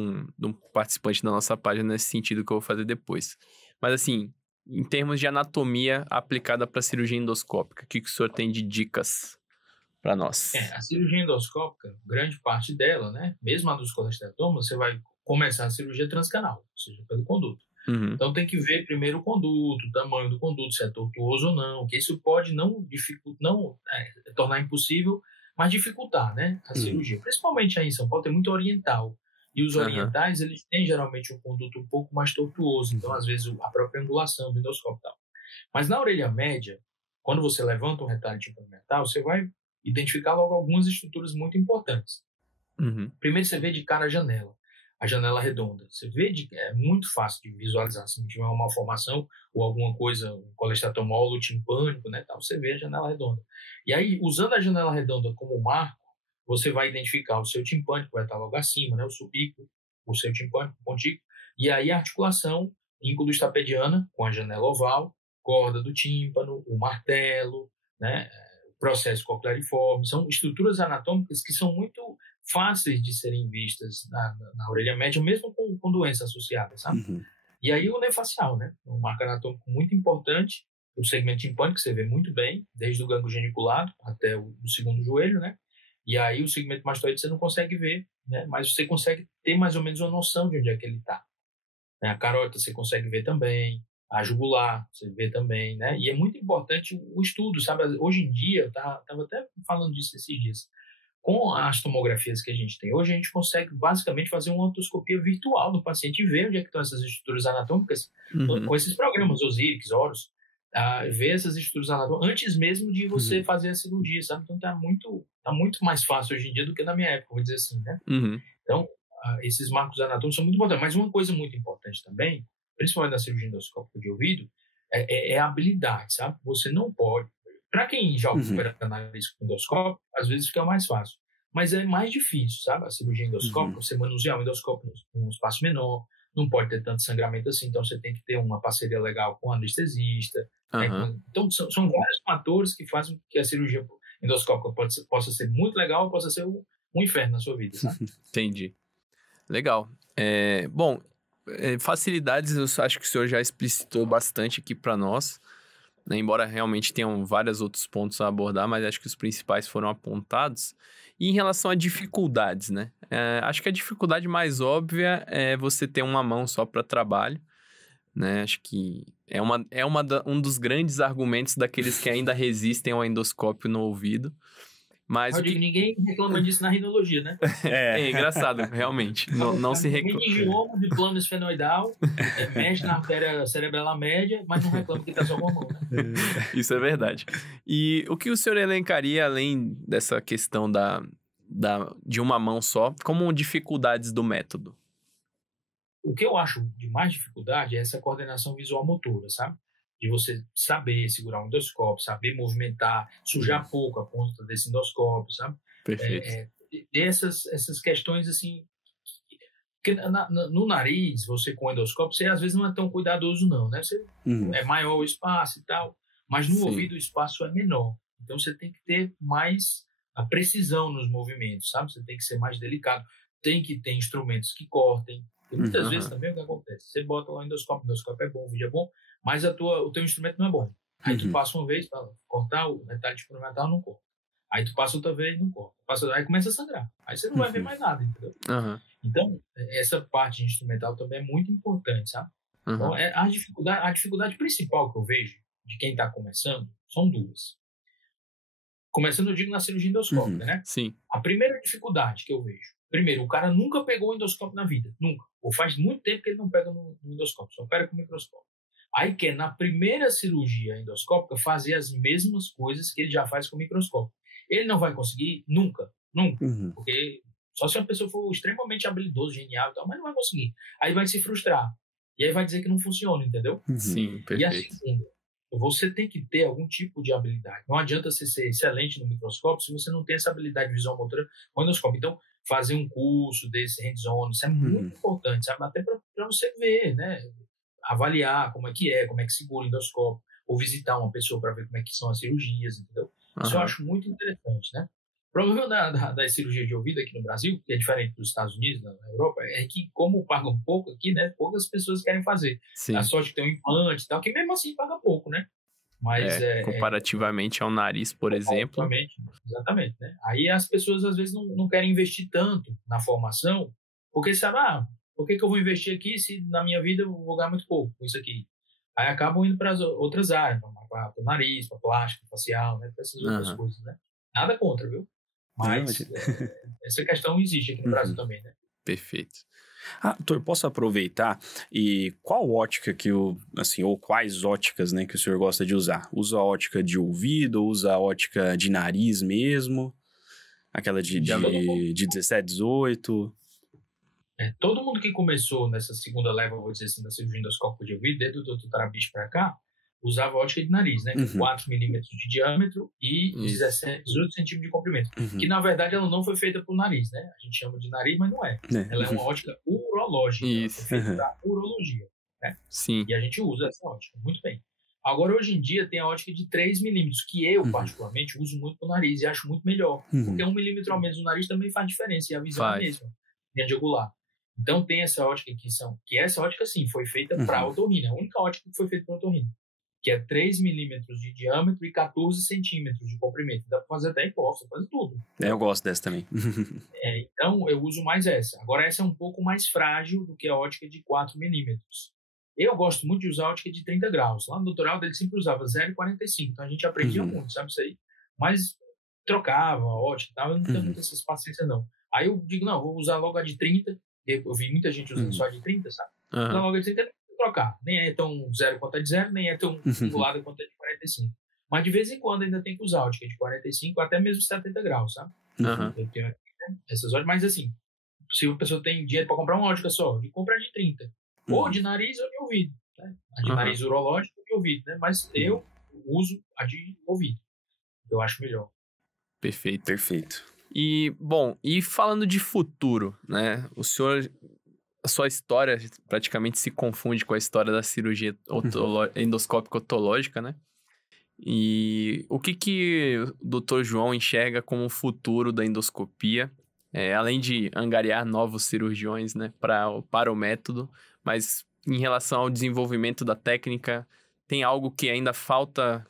um participante da nossa página nesse sentido que eu vou fazer depois. Mas, assim, em termos de anatomia aplicada para cirurgia endoscópica, o que o senhor tem de dicas para nós? A cirurgia endoscópica, grande parte dela, né? Mesmo a dos colesteatomas, você vai começar a cirurgia transcanal, ou seja, pelo conduto. Uhum. Então tem que ver primeiro o conduto, o tamanho do conduto, se é tortuoso ou não, que isso pode não tornar impossível, mas dificultar, né, a cirurgia. Principalmente aí em São Paulo tem muito oriental, e os orientais, eles têm geralmente um conduto um pouco mais tortuoso, então às vezes a própria angulação do endoscópio e tal. Mas na orelha média, quando você levanta um retalho temporomental, você vai identificar logo algumas estruturas muito importantes. Uhum. Primeiro você vê de cara a janela redonda. Você vê, é muito fácil de visualizar. Se não tiver uma malformação ou alguma coisa, um colesteatomólogo timpânico, né, tal, você vê a janela redonda. E aí, usando a janela redonda como marco, você vai identificar o seu timpânico, vai estar logo acima, né, o subículo, o seu timpânico, o pontículo, e aí a articulação íngulo-estapediana com a janela oval, corda do tímpano, o martelo, né, o processo cocleariforme. São estruturas anatômicas que são muito fáceis de serem vistas na orelha média, mesmo com doença associada, sabe? Uhum. E aí o neofacial, né? Um marco anatômico muito importante, o segmento timpânico, que você vê muito bem, desde o gânglio geniculado até o segundo joelho, né? E aí o segmento mastoide você não consegue ver, né? Mas você consegue ter mais ou menos uma noção de onde é que ele está. A carótida você consegue ver também, a jugular você vê também, né? E é muito importante o estudo, sabe? Hoje em dia, eu estava até falando disso esses dias, com as tomografias que a gente tem hoje, a gente consegue basicamente fazer uma otoscopia virtual do paciente e ver onde é que estão essas estruturas anatômicas com esses programas, Osiris, Horus, ver essas estruturas anatômicas antes mesmo de você fazer a cirurgia, sabe? Então tá muito mais fácil hoje em dia do que na minha época, vou dizer assim, né? Então, esses marcos anatômicos são muito importantes. Mas uma coisa muito importante também, principalmente na cirurgia endoscópica de ouvido, é a habilidade, sabe? Você não pode... Para quem já opera nariz com endoscópio, às vezes fica mais fácil. Mas é mais difícil, sabe? A cirurgia endoscópica, você manusear um endoscópio num espaço menor, não pode ter tanto sangramento assim, então você tem que ter uma parceria legal com o anestesista. Né? Então, são vários fatores que fazem que a cirurgia endoscópica possa ser muito legal ou possa ser um inferno na sua vida, sabe? Entendi. Legal. Bom, facilidades eu acho que o senhor já explicitou bastante aqui para nós, né? Embora realmente tenham vários outros pontos a abordar, mas acho que os principais foram apontados. E em relação a dificuldades, né? Acho que a dificuldade mais óbvia é você ter uma mão só para trabalho, né? Acho que um dos grandes argumentos daqueles que ainda resistem ao endoscópio no ouvido. Mas ninguém reclama disso na rinologia, né? É engraçado, realmente. Não se reclama. Meningioma de plano esfenoidal, mexe na artéria cerebral média, mas não reclama que tá só com a mão, né? Isso é verdade. E o que o senhor elencaria, além dessa questão de uma mão só, como dificuldades do método? O que eu acho de mais dificuldade é essa coordenação visual-motora, sabe? De você saber segurar um endoscópio, saber movimentar, sujar pouco a ponta desse endoscópio, sabe? Perfeito. Essas questões, assim... Porque no nariz, você com o endoscópio, você às vezes não é tão cuidadoso, não, né? Você, é maior o espaço e tal, mas no ouvido o espaço é menor. Então, você tem que ter mais a precisão nos movimentos, sabe? Você tem que ser mais delicado. Tem que ter instrumentos que cortem. Porque muitas vezes também o que acontece? Você bota lá o endoscópio é bom, o vídeo é bom, mas o teu instrumento não é bom. Aí tu passa uma vez para cortar o retalho experimental, não corta. Aí tu passa outra vez, não corta. Aí começa a sangrar. Aí você não vai ver mais nada, entendeu? Então, essa parte instrumental também é muito importante, sabe? Então, a dificuldade principal que eu vejo de quem está começando são duas. Começando, eu digo, na cirurgia endoscópica, né? Sim. A primeira dificuldade que eu vejo, primeiro, o cara nunca pegou o endoscópio na vida, nunca. Ou faz muito tempo que ele não pega no endoscópio, só pega com o microscópio. Aí quer, na primeira cirurgia endoscópica, fazer as mesmas coisas que ele já faz com o microscópio. Ele não vai conseguir nunca, porque só se a pessoa for extremamente habilidoso, genial e tal, mas não vai conseguir. Aí vai se frustrar. E aí vai dizer que não funciona, entendeu? Sim, perfeito. E a segunda, você tem que ter algum tipo de habilidade. Não adianta você ser excelente no microscópio se você não tem essa habilidade visual motora com o endoscópio. Então, fazer um curso desse hands-on, isso é muito importante, sabe? Até para você ver, né? Avaliar como é que segura o endoscópio, ou visitar uma pessoa para ver como é que são as cirurgias, entendeu? Isso eu acho muito interessante, né? O problema da cirurgia de ouvido aqui no Brasil, que é diferente dos Estados Unidos, na Europa, é que como pagam pouco aqui, né? Poucas pessoas querem fazer. Sim. A sorte que tem um implante e tal, que mesmo assim paga pouco, né? Mas comparativamente ao nariz, por exemplo. Exatamente, né? Aí as pessoas às vezes não querem investir tanto na formação, porque sabem, por que eu vou investir aqui se na minha vida eu vou ganhar muito pouco com isso aqui? Aí acabam indo para as outras áreas, para o nariz, para plástica, facial, né? Para essas outras coisas, né? Nada contra, viu? Mas essa questão existe aqui no Brasil também, né? Perfeito. Doutor, posso aproveitar? E qual ótica ou quais óticas, né, que o senhor gosta de usar? Usa a ótica de ouvido, usa a ótica de nariz mesmo? Aquela de 17, 18? Todo mundo que começou nessa segunda leva, vou dizer assim, da cirurgia endoscópica de ouvido, desde o Dr. Tarabicho para cá, usava ótica de nariz, né? Com 4 milímetros de diâmetro e 18 centímetros de comprimento. Que, na verdade, ela não foi feita para o nariz, né? A gente chama de nariz, mas não é. Ela é uma ótica urológica. Isso. Ela foi feita para urologia, né? Sim. E a gente usa essa ótica, muito bem. Agora, hoje em dia, tem a ótica de 3 milímetros, que eu, particularmente, uso muito para o nariz e acho muito melhor. Porque 1 milímetro ao menos no nariz também faz diferença, e a visão é a mesma, linha angular. Então, tem essa ótica que essa ótica, sim, foi feita para a otorrina. A única ótica que foi feita para a otorrina, que é 3 milímetros de diâmetro e 14 centímetros de comprimento. Dá para fazer até imposto, fazer tudo. Eu gosto dessa também. Então, eu uso mais essa. Agora, essa é um pouco mais frágil do que a ótica de 4 milímetros. Eu gosto muito de usar a ótica de 30 graus. Lá no doutorado, ele sempre usava 0,45. Então, a gente aprendia muito, sabe isso aí? Mas trocava a ótica e tal. Eu não tenho muita essas paciências, não. Aí eu digo, não, vou usar logo a de 30. Eu vi muita gente usando só a de 30, sabe? Então, logo a de 30 trocar. Nem é tão zero quanto a de 0, nem é tão simulada quanto a de 45. Mas de vez em quando ainda tem que usar a ótica de 45, até mesmo 70 graus, sabe? Eu tenho aqui, né, essas óticas, mas assim, se a pessoa tem dinheiro para comprar uma ótica só, de comprar de 30. Ou de nariz ou de ouvido. Né? A de nariz urológico ou de ouvido, né? Mas eu uso a de ouvido. Eu acho melhor. Perfeito. E, bom, falando de futuro, né? A sua história praticamente se confunde com a história da cirurgia endoscópica otológica, né? E o que o Dr. João enxerga como o futuro da endoscopia, além de angariar novos cirurgiões, né, para o método, mas em relação ao desenvolvimento da técnica, tem algo que ainda falta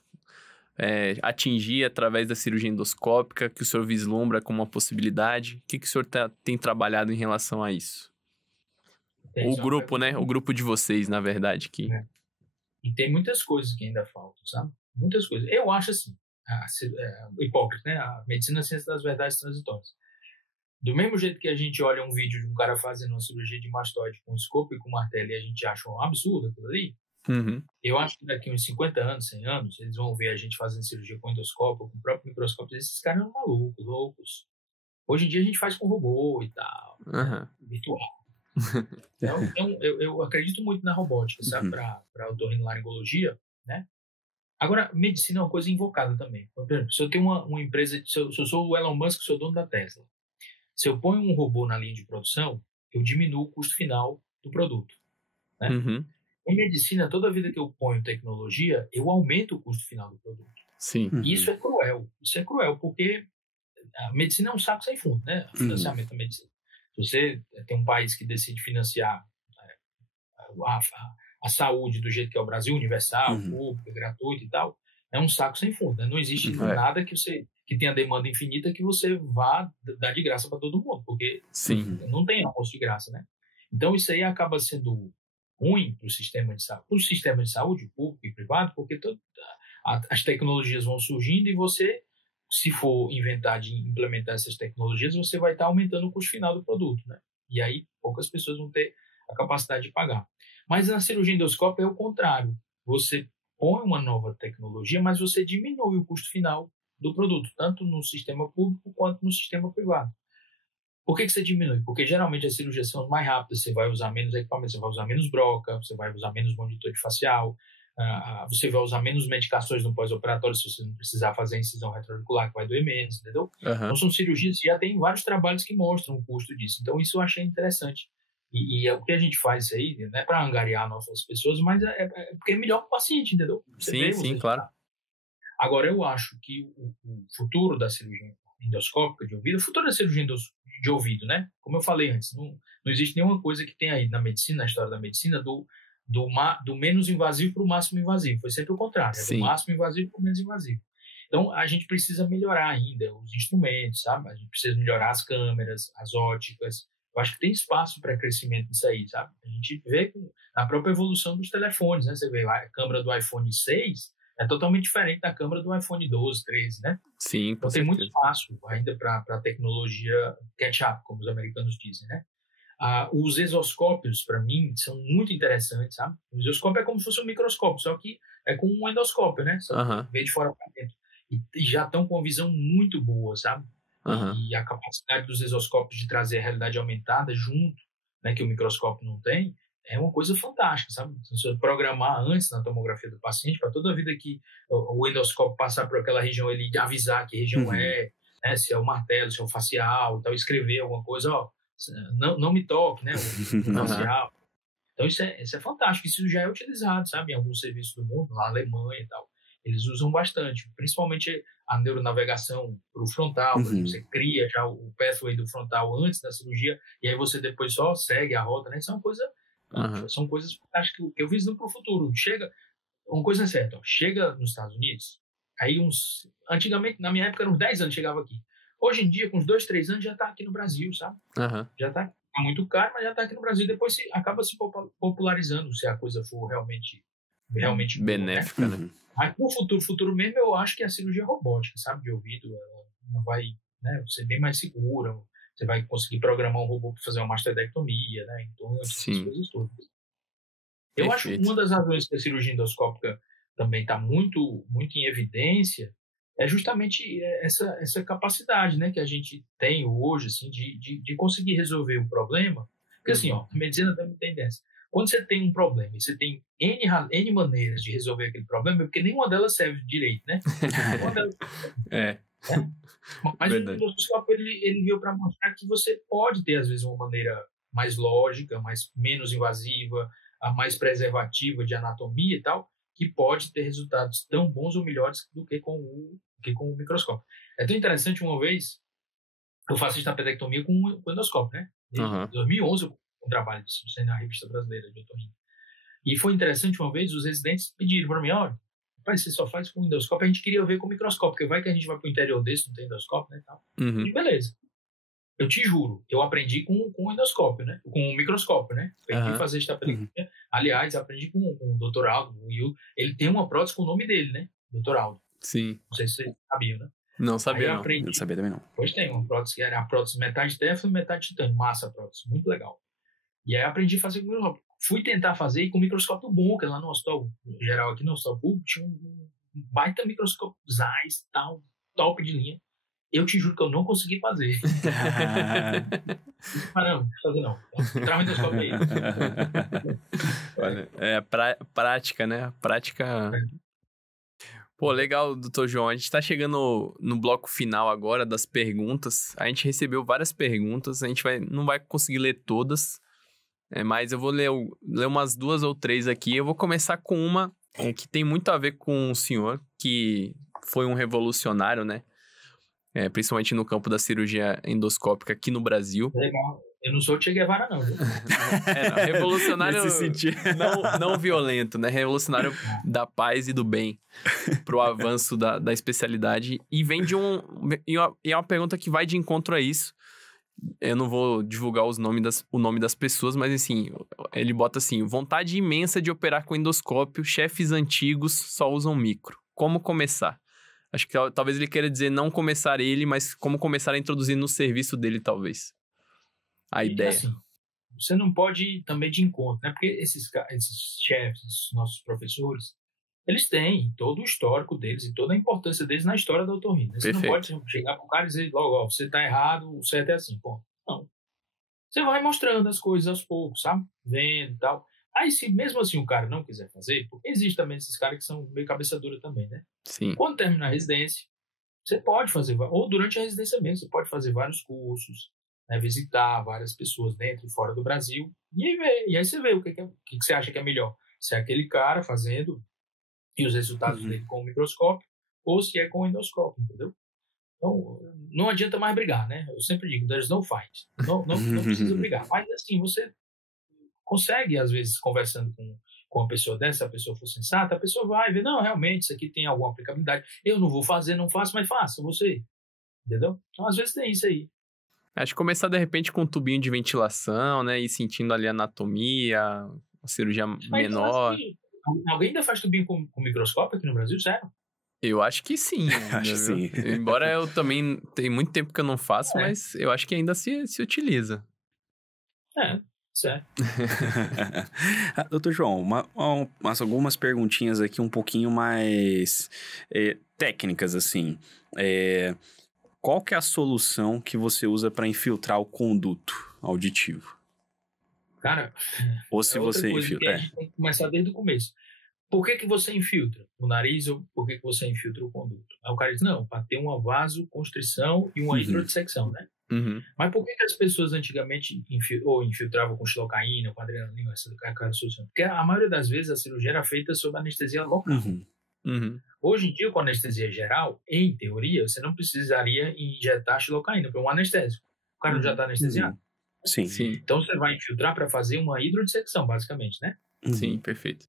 atingir através da cirurgia endoscópica, que o senhor vislumbra como uma possibilidade? O que o senhor tem trabalhado em relação a isso? O grupo, né? O grupo de vocês, na verdade. E tem muitas coisas que ainda faltam, sabe? Muitas coisas. Eu acho assim, Hipócrates, né? A medicina é a ciência das verdades transitórias. Do mesmo jeito que a gente olha um vídeo de um cara fazendo uma cirurgia de mastoide com escopo e com martelo e a gente acha um absurdo aquilo ali, eu acho que daqui uns 50 anos, 100 anos, eles vão ver a gente fazendo cirurgia com endoscópio, com o próprio microscópio, esses caras são malucos, loucos. Hoje em dia a gente faz com robô e tal, virtual. Então, eu acredito muito na robótica, sabe, para otorrinolaringologia, né? Agora, medicina é uma coisa invocada também. Por exemplo, se eu tenho uma empresa, se eu sou o Elon Musk, sou dono da Tesla, se eu ponho um robô na linha de produção, eu diminuo o custo final do produto, né? Em medicina, toda vida que eu ponho tecnologia, eu aumento o custo final do produto. Sim. E isso é cruel. Isso é cruel, porque a medicina é um saco sem fundo, né? O financiamento da medicina. Se você tem um país que decide financiar a saúde do jeito que é o Brasil, universal, pública, gratuita e tal, é um saco sem fundo. Né? Não existe nada que tenha demanda infinita que você vá dar de graça para todo mundo, porque não tem almoço de graça, né? Então, isso aí acaba sendo ruim para o sistema de saúde, público e privado, porque as tecnologias vão surgindo e você, se for inventar de implementar essas tecnologias, você vai estar aumentando o custo final do produto, né? E aí poucas pessoas vão ter a capacidade de pagar. Mas na cirurgia endoscópica é o contrário. Você põe uma nova tecnologia, mas você diminui o custo final do produto, tanto no sistema público quanto no sistema privado. Por que você diminui? Porque geralmente as cirurgias são mais rápidas, você vai usar menos equipamento, você vai usar menos broca, você vai usar menos monitor de facial, você vai usar menos medicações no pós-operatório se você não precisar fazer a incisão retroauricular, que vai doer menos, entendeu? Então, são cirurgias, já tem vários trabalhos que mostram o custo disso. Então, isso eu achei interessante. E o que a gente faz isso aí, não é para angariar nossas pessoas, mas é porque é melhor para o paciente, entendeu? Sim, claro. Agora, eu acho que o futuro da cirurgia endoscópica de ouvido, o futuro da cirurgia de ouvido, né? Como eu falei antes, não existe nenhuma coisa que tenha aí na medicina, na história da medicina, do menos invasivo para o máximo invasivo. Foi sempre o contrário, do máximo invasivo para o menos invasivo. Então, a gente precisa melhorar ainda os instrumentos, sabe? A gente precisa melhorar as câmeras, as óticas. Eu acho que tem espaço para crescimento disso aí, sabe? A gente vê a própria evolução dos telefones, né? Você vê a câmera do iPhone 6 é totalmente diferente da câmera do iPhone 12, 13, né? Sim, então tem muito espaço ainda para a tecnologia catch-up, como os americanos dizem, né? Os exoscópios, para mim, são muito interessantes, sabe? O exoscópio é como se fosse um microscópio, só que é com um endoscópio, né? Só vem de fora para dentro. E já estão com uma visão muito boa, sabe? E a capacidade dos exoscópios de trazer a realidade aumentada junto, né, que o microscópio não tem, é uma coisa fantástica, sabe? Se você programar antes na tomografia do paciente, para toda a vida que o endoscópio passar por aquela região, ele avisar que região é, né, se é o martelo, se é o facial, tal, escrever alguma coisa, não me toque, né, o facial. Então isso é fantástico, isso já é utilizado, sabe, em alguns serviços do mundo, na Alemanha e tal. Eles usam bastante, principalmente a neuronavegação para o frontal, você cria já o pathway do frontal antes da cirurgia, e aí você depois só segue a rota, né? Isso é uma coisa, são coisas fantásticas que eu visito para o futuro. Uma coisa é certa, chega nos Estados Unidos, aí antigamente, na minha época, eram uns 10 anos chegava aqui. Hoje em dia, com uns 2, 3 anos, já está aqui no Brasil, sabe? Já está muito caro, mas já está aqui no Brasil. Depois acaba se popularizando, se a coisa for realmente benéfica, boa, né? Mas no futuro mesmo, eu acho que a cirurgia robótica, sabe, de ouvido, ela vai, né, ser bem mais segura, você vai conseguir programar um robô para fazer uma mastectomia, né, então essas coisas todas. Eu acho que uma das razões que a cirurgia endoscópica também está muito, muito em evidência é justamente essa capacidade, né, que a gente tem hoje, assim, de conseguir resolver um problema, porque assim, a medicina também tem tendência. Quando você tem um problema e você tem N maneiras de resolver aquele problema, é porque nenhuma delas serve direito, né? Mas o endoscópio, ele veio para mostrar que você pode ter, às vezes, uma maneira mais lógica, menos invasiva, mais preservativa de anatomia e tal, que pode ter resultados tão bons ou melhores do que com o microscópio. É tão interessante, uma vez, eu faço estapedectomia com o endoscópio, né? Em 2011, eu um trabalho disso na Revista Brasileira de Otorrino. E foi interessante, uma vez, os residentes pediram para mim, olha, rapaz, você só faz com endoscópio, a gente queria ver com microscópio, porque vai que a gente vai para o interior desse, não tem endoscópio, né, e tal. E beleza. Eu te juro, eu aprendi com o endoscópio, né, com o microscópio, né, aprendi a fazer estapedectomia. Aliás, aprendi com o Dr. Aldo, o Will, ele tem uma prótese com o nome dele, né, Dr. Aldo. Sim. Não sei se vocês sabiam, né. Não sabia, não. Não sabia também, não. Pois tem uma prótese que era a prótese metade teflon e metade titânio, massa prótese, muito legal. E aí aprendi a fazer com o microscópio. Fui tentar fazer e com microscópio bom, que lá no hospital geral, aqui no hospital público, tinha um baita microscópio Zeiss, tal, top de linha. Eu te juro que eu não consegui fazer. Não fazer não. Trava o endoscópio aí. Olha, prática, né? Prática... Pô, legal, doutor João. A gente tá chegando no bloco final agora das perguntas. A gente recebeu várias perguntas, a gente não vai conseguir ler todas, mas eu vou ler umas 2 ou 3 aqui. Eu vou começar com uma que tem muito a ver com o senhor, que foi um revolucionário, né? Principalmente no campo da cirurgia endoscópica aqui no Brasil. Legal. Eu não sou o Che Guevara, não. Revolucionário não violento, né? Revolucionário da paz e do bem pro avanço da especialidade. E vem e é uma pergunta que vai de encontro a isso. Eu não vou divulgar o nome das pessoas, mas assim, ele bota assim: vontade imensa de operar com endoscópio, chefes antigos só usam micro. Como começar? Acho que talvez ele queira dizer não começar ele, mas como começar a introduzir no serviço dele, talvez. A ideia. Assim, você não pode ir também de encontro, né? Porque esses chefes, esses nossos professores, eles têm todo o histórico deles e toda a importância deles na história da otorrino. Você não pode chegar para o cara e dizer logo, você está errado, o certo é assim. Pô, não. Você vai mostrando as coisas aos poucos, sabe? Vendo e tal. Aí, se mesmo assim o cara não quiser fazer, porque existe também esses caras que são meio cabeça dura também, né? Sim. Quando terminar a residência, você pode fazer, ou durante a residência mesmo, você pode fazer vários cursos, né, visitar várias pessoas dentro e fora do Brasil, e aí você vê o que você acha que é melhor. Se é aquele cara fazendo e os resultados dele com o microscópio, ou se é com o endoscópio, entendeu? Então, não adianta mais brigar, né? Eu sempre digo, there's no fight. Não precisa brigar. Mas, assim, você consegue, às vezes, conversando com uma pessoa dessa, se a pessoa for sensata, a pessoa vai ver, não, realmente, isso aqui tem alguma aplicabilidade. Eu não vou fazer, não faço, mas faça você. Entendeu? Então, às vezes tem isso aí. Acho que começar, de repente, com um tubinho de ventilação, né? E sentindo ali a anatomia, a cirurgia menor. Assim, alguém ainda faz tubinho com microscópio aqui no Brasil, sério? Eu acho que sim. Acho que sim. Embora eu também... Tem muito tempo que eu não faço, mas eu acho que ainda se utiliza. Certo. Doutor João, algumas perguntinhas aqui um pouquinho mais técnicas, assim. Qual que é a solução que você usa para infiltrar o conduto auditivo? Cara, ou se você infiltra. A gente tem que começar desde o começo. Por que você infiltra o nariz ou por que você infiltra o conduto? Aí o cara diz, não, para ter uma vasoconstrição e uma hidrodissecção, né? Mas por que as pessoas antigamente infiltravam com xilocaína, com adrenalina, essa solução? Porque a maioria das vezes a cirurgia era feita sob anestesia local. Hoje em dia, com anestesia geral, em teoria, você não precisaria injetar xilocaína para um anestésico. O cara já está anestesiado. Sim. Então você vai infiltrar para fazer uma hidrodissecção, basicamente, né? Sim, perfeito.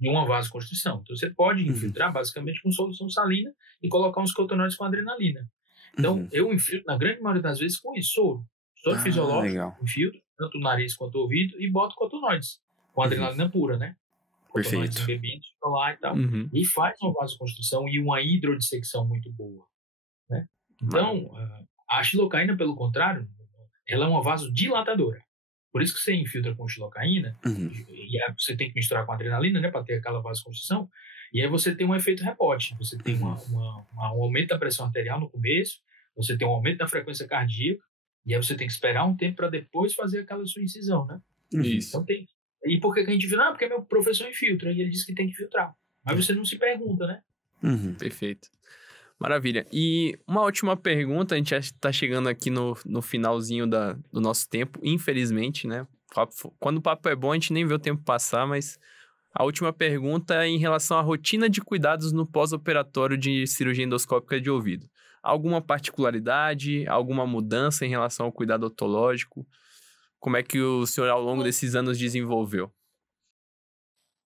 E uma vasoconstrição. Então você pode infiltrar basicamente com solução salina e colocar uns cotonoides com adrenalina. Então eu infiltro, na grande maioria das vezes, com isso, soro fisiológico, legal. Infiltro, tanto o nariz quanto o ouvido, e boto cotonoides, com adrenalina pura, né? Cotonoides embebidos, ficam lá e tal. E faz uma vasoconstrição e uma hidrodissecção muito boa, né? Então, a xilocaína, pelo contrário, ela é uma vasodilatadora. Por isso que você infiltra com xilocaína, e aí você tem que misturar com adrenalina, né, para ter aquela vasoconstrição, e aí você tem um efeito rebote. Você tem um aumento da pressão arterial no começo, você tem um aumento da frequência cardíaca, e aí você tem que esperar um tempo para depois fazer aquela sua incisão, né? Isso. Então tem. E por que a gente viu? Porque meu professor infiltra, e ele disse que tem que filtrar. Mas você não se pergunta, né? Perfeito. Maravilha. E uma última pergunta, a gente já está chegando aqui no finalzinho do nosso tempo, infelizmente, né? Quando o papo é bom, a gente nem vê o tempo passar, mas a última pergunta é em relação à rotina de cuidados no pós-operatório de cirurgia endoscópica de ouvido. Alguma particularidade, alguma mudança em relação ao cuidado odontológico? Como é que o senhor, ao longo desses anos, desenvolveu?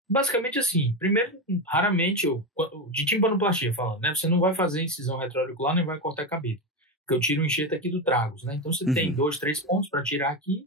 Basicamente assim, primeiro, raramente de timpanoplastia falando, né? Você não vai fazer incisão retroauricular nem vai cortar cabelo, porque eu tiro o enxerto aqui do tragus, né? Então você tem 2, 3 pontos para tirar aqui,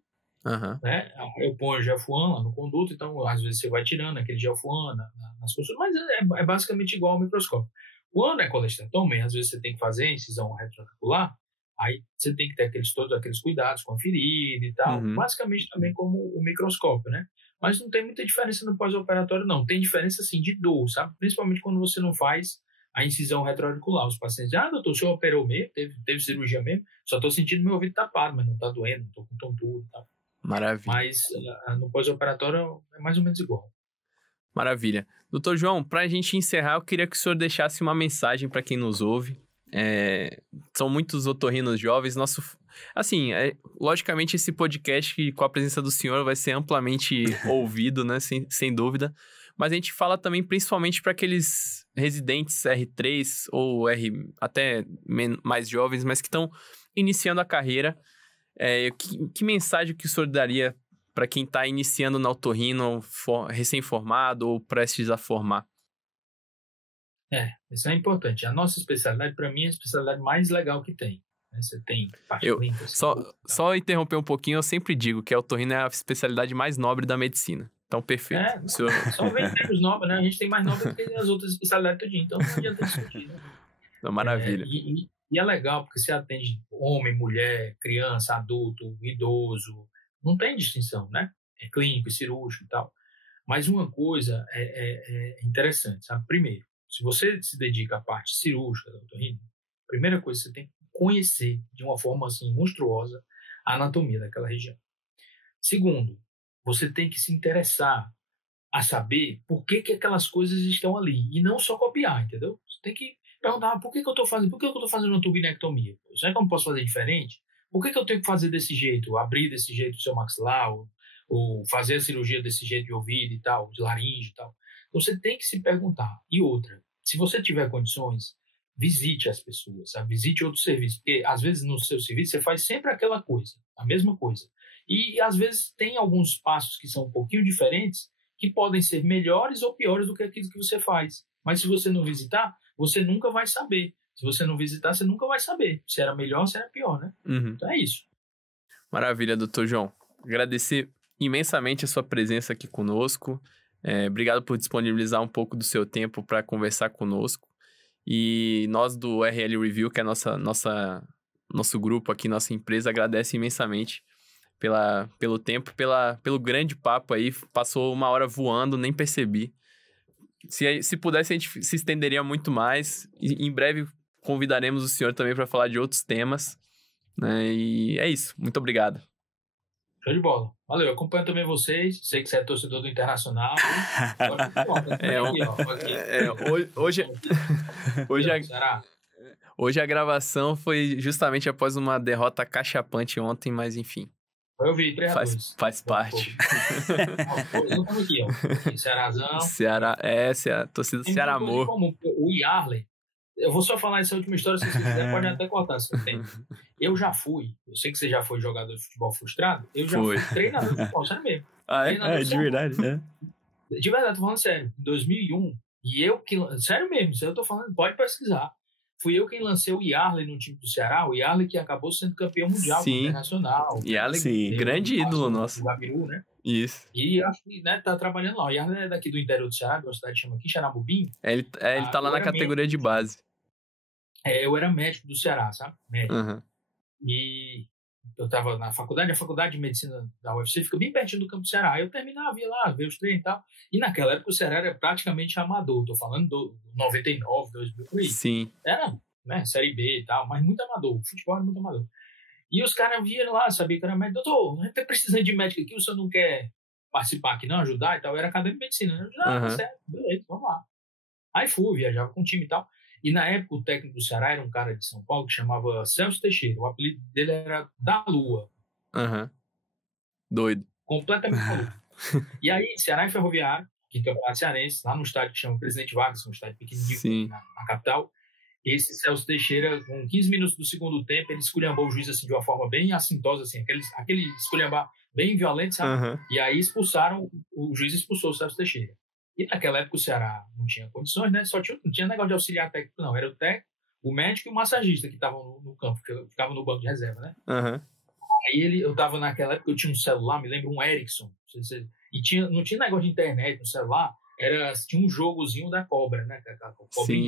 né? Eu ponho o gelfuan lá no conduto, então às vezes você vai tirando aquele gelfuan nas costuras, mas é basicamente igual ao microscópio. Quando é colesterol, às vezes você tem que fazer incisão retroauricular, aí você tem que ter todos aqueles cuidados com a ferida e tal, basicamente também como o microscópio, né? Mas não tem muita diferença no pós-operatório, não. Tem diferença, assim, de dor, sabe? Principalmente quando você não faz a incisão retroauricular. Os pacientes dizem, doutor, o senhor operou mesmo? Teve cirurgia mesmo? Só estou sentindo meu ouvido tapado, mas não está doendo, não estou com tontura e tal. Maravilha. Mas no pós-operatório é mais ou menos igual. Maravilha. Doutor João, para a gente encerrar, eu queria que o senhor deixasse uma mensagem para quem nos ouve. São muitos otorrinos jovens. Assim, logicamente esse podcast com a presença do senhor vai ser amplamente ouvido, né? Sem dúvida. Mas a gente fala também principalmente para aqueles residentes R3 ou até mais jovens, mas que estão iniciando a carreira. Que mensagem que o senhor daria para quem está iniciando na otorrino, recém-formado ou prestes a formar? Isso é importante. A nossa especialidade, para mim, é a especialidade mais legal que tem. Você tem parte clínica. Só interromper um pouquinho, eu sempre digo que a otorrino é a especialidade mais nobre da medicina. Então, perfeito. Só vem termos nobres, né? A gente tem mais nobre do que as outras especialidades todinha. Então, não adianta discutir, né? Maravilha. E é legal, porque você atende homem, mulher, criança, adulto, idoso. Não tem distinção, né? É clínico, cirúrgico e tal. Mas uma coisa é interessante, sabe? Primeiro, se você se dedica à parte cirúrgica da otorrino, a primeira coisa que você tem que conhecer de uma forma assim monstruosa a anatomia daquela região. Segundo, você tem que se interessar a saber por que aquelas coisas estão ali. E não só copiar, entendeu? Você tem que perguntar, por que eu estou fazendo uma turbinectomia? Será que eu não posso fazer diferente? Por que eu tenho que fazer desse jeito? Abrir desse jeito o seu maxilar? Ou fazer a cirurgia desse jeito de ouvido e tal, de laringe e tal? Você tem que se perguntar. E outra, se você tiver condições, visite as pessoas, sabe? Visite outros serviços. Porque, às vezes, no seu serviço, você faz sempre aquela coisa, a mesma coisa. E, às vezes, tem alguns passos que são um pouquinho diferentes, que podem ser melhores ou piores do que aquilo que você faz. Mas se você não visitar, você nunca vai saber. Se você não visitar, você nunca vai saber se era melhor ou se era pior, né? Uhum. Então é isso. Maravilha, doutor João. Agradecer imensamente a sua presença aqui conosco. Obrigado por disponibilizar um pouco do seu tempo para conversar conosco. E nós do RL Review, que é nosso grupo aqui, nossa empresa, agradece imensamente pelo tempo, pelo grande papo aí. Passou 1 hora voando, nem percebi. Se pudesse, a gente se estenderia muito mais. E em breve convidaremos o senhor também para falar de outros temas, né? E é isso. Muito obrigado. Show de bola. Valeu. Eu acompanho também vocês. Sei que você é torcedor do Internacional. Hoje a gravação foi justamente após uma derrota cachapante ontem, mas enfim. Eu vi, 3-2. Faz parte. Eu estamos aqui, ó. Cearazão. Ceará, a torcida do Ceará amor. O Yarley, eu vou só falar essa última história, se você quiser, pode até cortar, se você tem. Eu já fui, eu sei que você já foi jogador de futebol frustrado, eu já fui treinador de futebol, sério mesmo. De verdade, De verdade, tô falando sério. Em 2001, sério mesmo, isso eu tô falando, pode pesquisar. Fui eu quem lancei o Yarley no time do Ceará, o Yarley que acabou sendo campeão mundial internacional. Yarley, grande ídolo nosso. O Gabiru, né? Isso. E acho que, né, tá trabalhando lá. O Yarley é daqui do interior do Ceará, uma cidade que chama aqui, Xaramubim. Ele tá lá na categoria de base. Eu era médico do Ceará, sabe? Médico. Uhum. E eu tava na faculdade, a faculdade de medicina da UFC fica bem pertinho do campo do Ceará. Aí eu terminava, ia lá, ver os treinos e tal. E naquela época o Ceará era praticamente amador. Tô falando do 99, 2000, por aí. Sim. Era, né, Série B e tal, mas muito amador. O futebol era muito amador. E os caras viram lá, sabia que era médico. Doutor, a gente tá precisando de médico aqui, o senhor não quer participar aqui, não, ajudar e tal? Eu era acadêmico de medicina, né? Tá certo, beleza, vamos lá. Aí fui, viajava com o time e tal. E na época o técnico do Ceará era um cara de São Paulo que chamava Celso Teixeira. O apelido dele era Da Lua. Doido. Completamente maluco. E aí, Ceará e Ferroviário, que é campeonato cearense, lá no estádio que chama Presidente Vargas, um estádio pequenininho na capital. Esse Celso Teixeira, com 15 minutos do segundo tempo, ele esculhambou o juiz assim, de uma forma bem assintosa, assim, aquele esculhambar bem violento, sabe? E aí o juiz expulsou o Celso Teixeira. E naquela época o Ceará não tinha condições, né? Não tinha negócio de auxiliar técnico, não. Era o técnico, o médico e o massagista que estavam no campo, que ficavam no banco de reserva, né? Aí eu tava naquela época, eu tinha um celular, me lembro, um Ericsson. E não tinha negócio de internet no celular, tinha um jogozinho da cobra, né?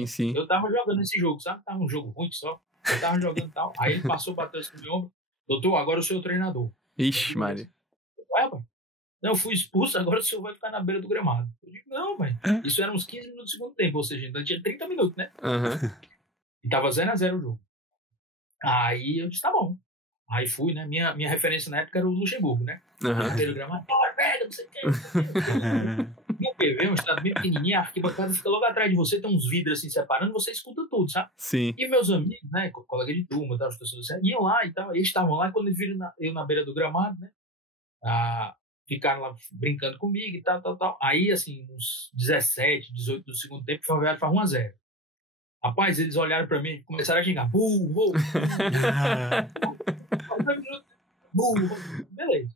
Sim. Eu tava jogando esse jogo, sabe? Tava um jogo ruim só. Eu tava jogando e tal. Aí ele passou, bateu assim no meu ombro. Doutor, agora o senhor é o treinador. Ixi, Maria. Não, eu fui expulso, agora o senhor vai ficar na beira do gramado. Eu digo, não, mãe. Isso era uns 15 minutos do segundo tempo, ou seja, ainda tinha 30 minutos, né? E tava 0-0 o jogo. Aí eu disse, tá bom. Aí fui, né? Minha referência na época era o Luxemburgo, né? Na beira do gramado, pega, não sei o que. No PV, um estado bem pequenininho, a arquibancada fica logo atrás de você, tem uns vidros assim separando, você escuta tudo, sabe? Sim. E meus amigos, né? Colega de turma, tal, iam lá e tal. Eles estavam lá, quando eles viram eu na beira do gramado, né? Ficaram lá brincando comigo e tal. Aí, assim, uns 17, 18 do segundo tempo, o Ferroviário faz 1-0. Rapaz, eles olharam pra mim e começaram a xingar. Burro! Burro! Beleza.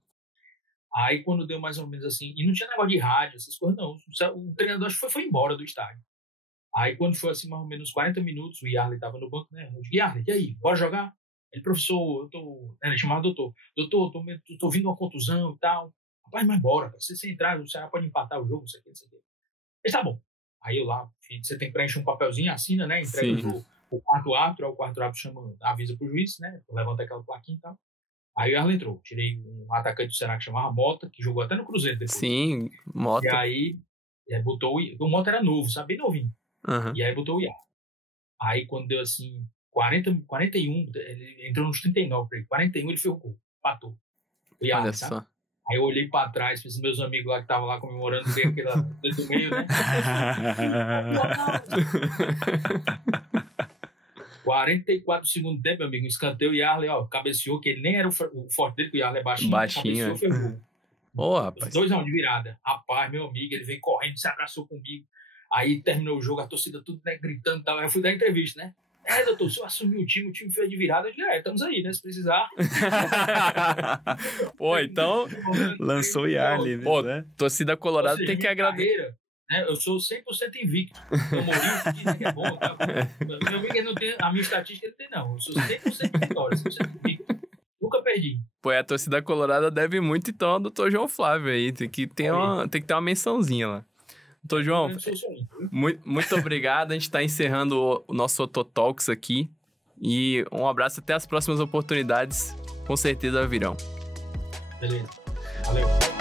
Aí, quando deu mais ou menos assim, e não tinha negócio de rádio, essas coisas, não. O treinador acho que foi embora do estádio. Aí, quando foi assim, mais ou menos 40 minutos, o Yarley tava no banco, né? Eu disse, Yarley, e aí, bora jogar? Ele, professor, ele chamava doutor. Doutor, tô vindo uma contusão e tal. Rapaz, mas bora, se você entrar, o Ceará pode empatar o jogo, não sei o que. Ele, tá bom. Aí eu lá, você tem que preencher um papelzinho, assina, né? Entrega o quarto árbitro, o quarto árbitro avisa pro juiz, né? Levanta aquela plaquinha e tal. Aí o Yarley entrou. Tirei um atacante do Ceará que chamava Mota, que jogou até no Cruzeiro depois. Sim, Mota. E aí botou o Mota era novo, sabe? Bem novinho. E aí botou o Yarley. Aí quando deu assim 41, ele entrou nos 39, 41 ele fez o gol, empatou. O Yarley, sabe? Aí eu olhei pra trás, fiz meus amigos lá que estavam lá comemorando, veio aquela dentro do meio, né? 44 segundos tempo, meu amigo, escanteio, o Yarley, ó, cabeceou, que ele nem era o forte dele, que o Yarley é baixinho, cabeceou, foi gol. Ô, rapaz. 2-1 de virada. Rapaz, meu amigo, ele veio correndo, se abraçou comigo. Aí terminou o jogo, a torcida tudo, né, gritando e tal. Aí eu fui dar entrevista, né? Doutor, se eu assumir o time fez de virada, eu digo, estamos aí, né? Se precisar. Pô, então... Lançou o Yarley, pô, né? Torcida colorada tem que agradecer. Né, eu sou 100% invicto. O Mourinho diz que é bom. Tá? Meu amigo, ele não tem, a minha estatística ele tem, não. Eu sou 100% vitória, 100% invicto. Nunca perdi. Pô, a torcida colorada deve muito, então, ao Dr. João Flávio aí. Tem que ter uma mençãozinha lá. Doutor João, muito obrigado. A gente está encerrando o nosso Ototalks aqui. E um abraço, até as próximas oportunidades. Com certeza virão. Beleza. Valeu.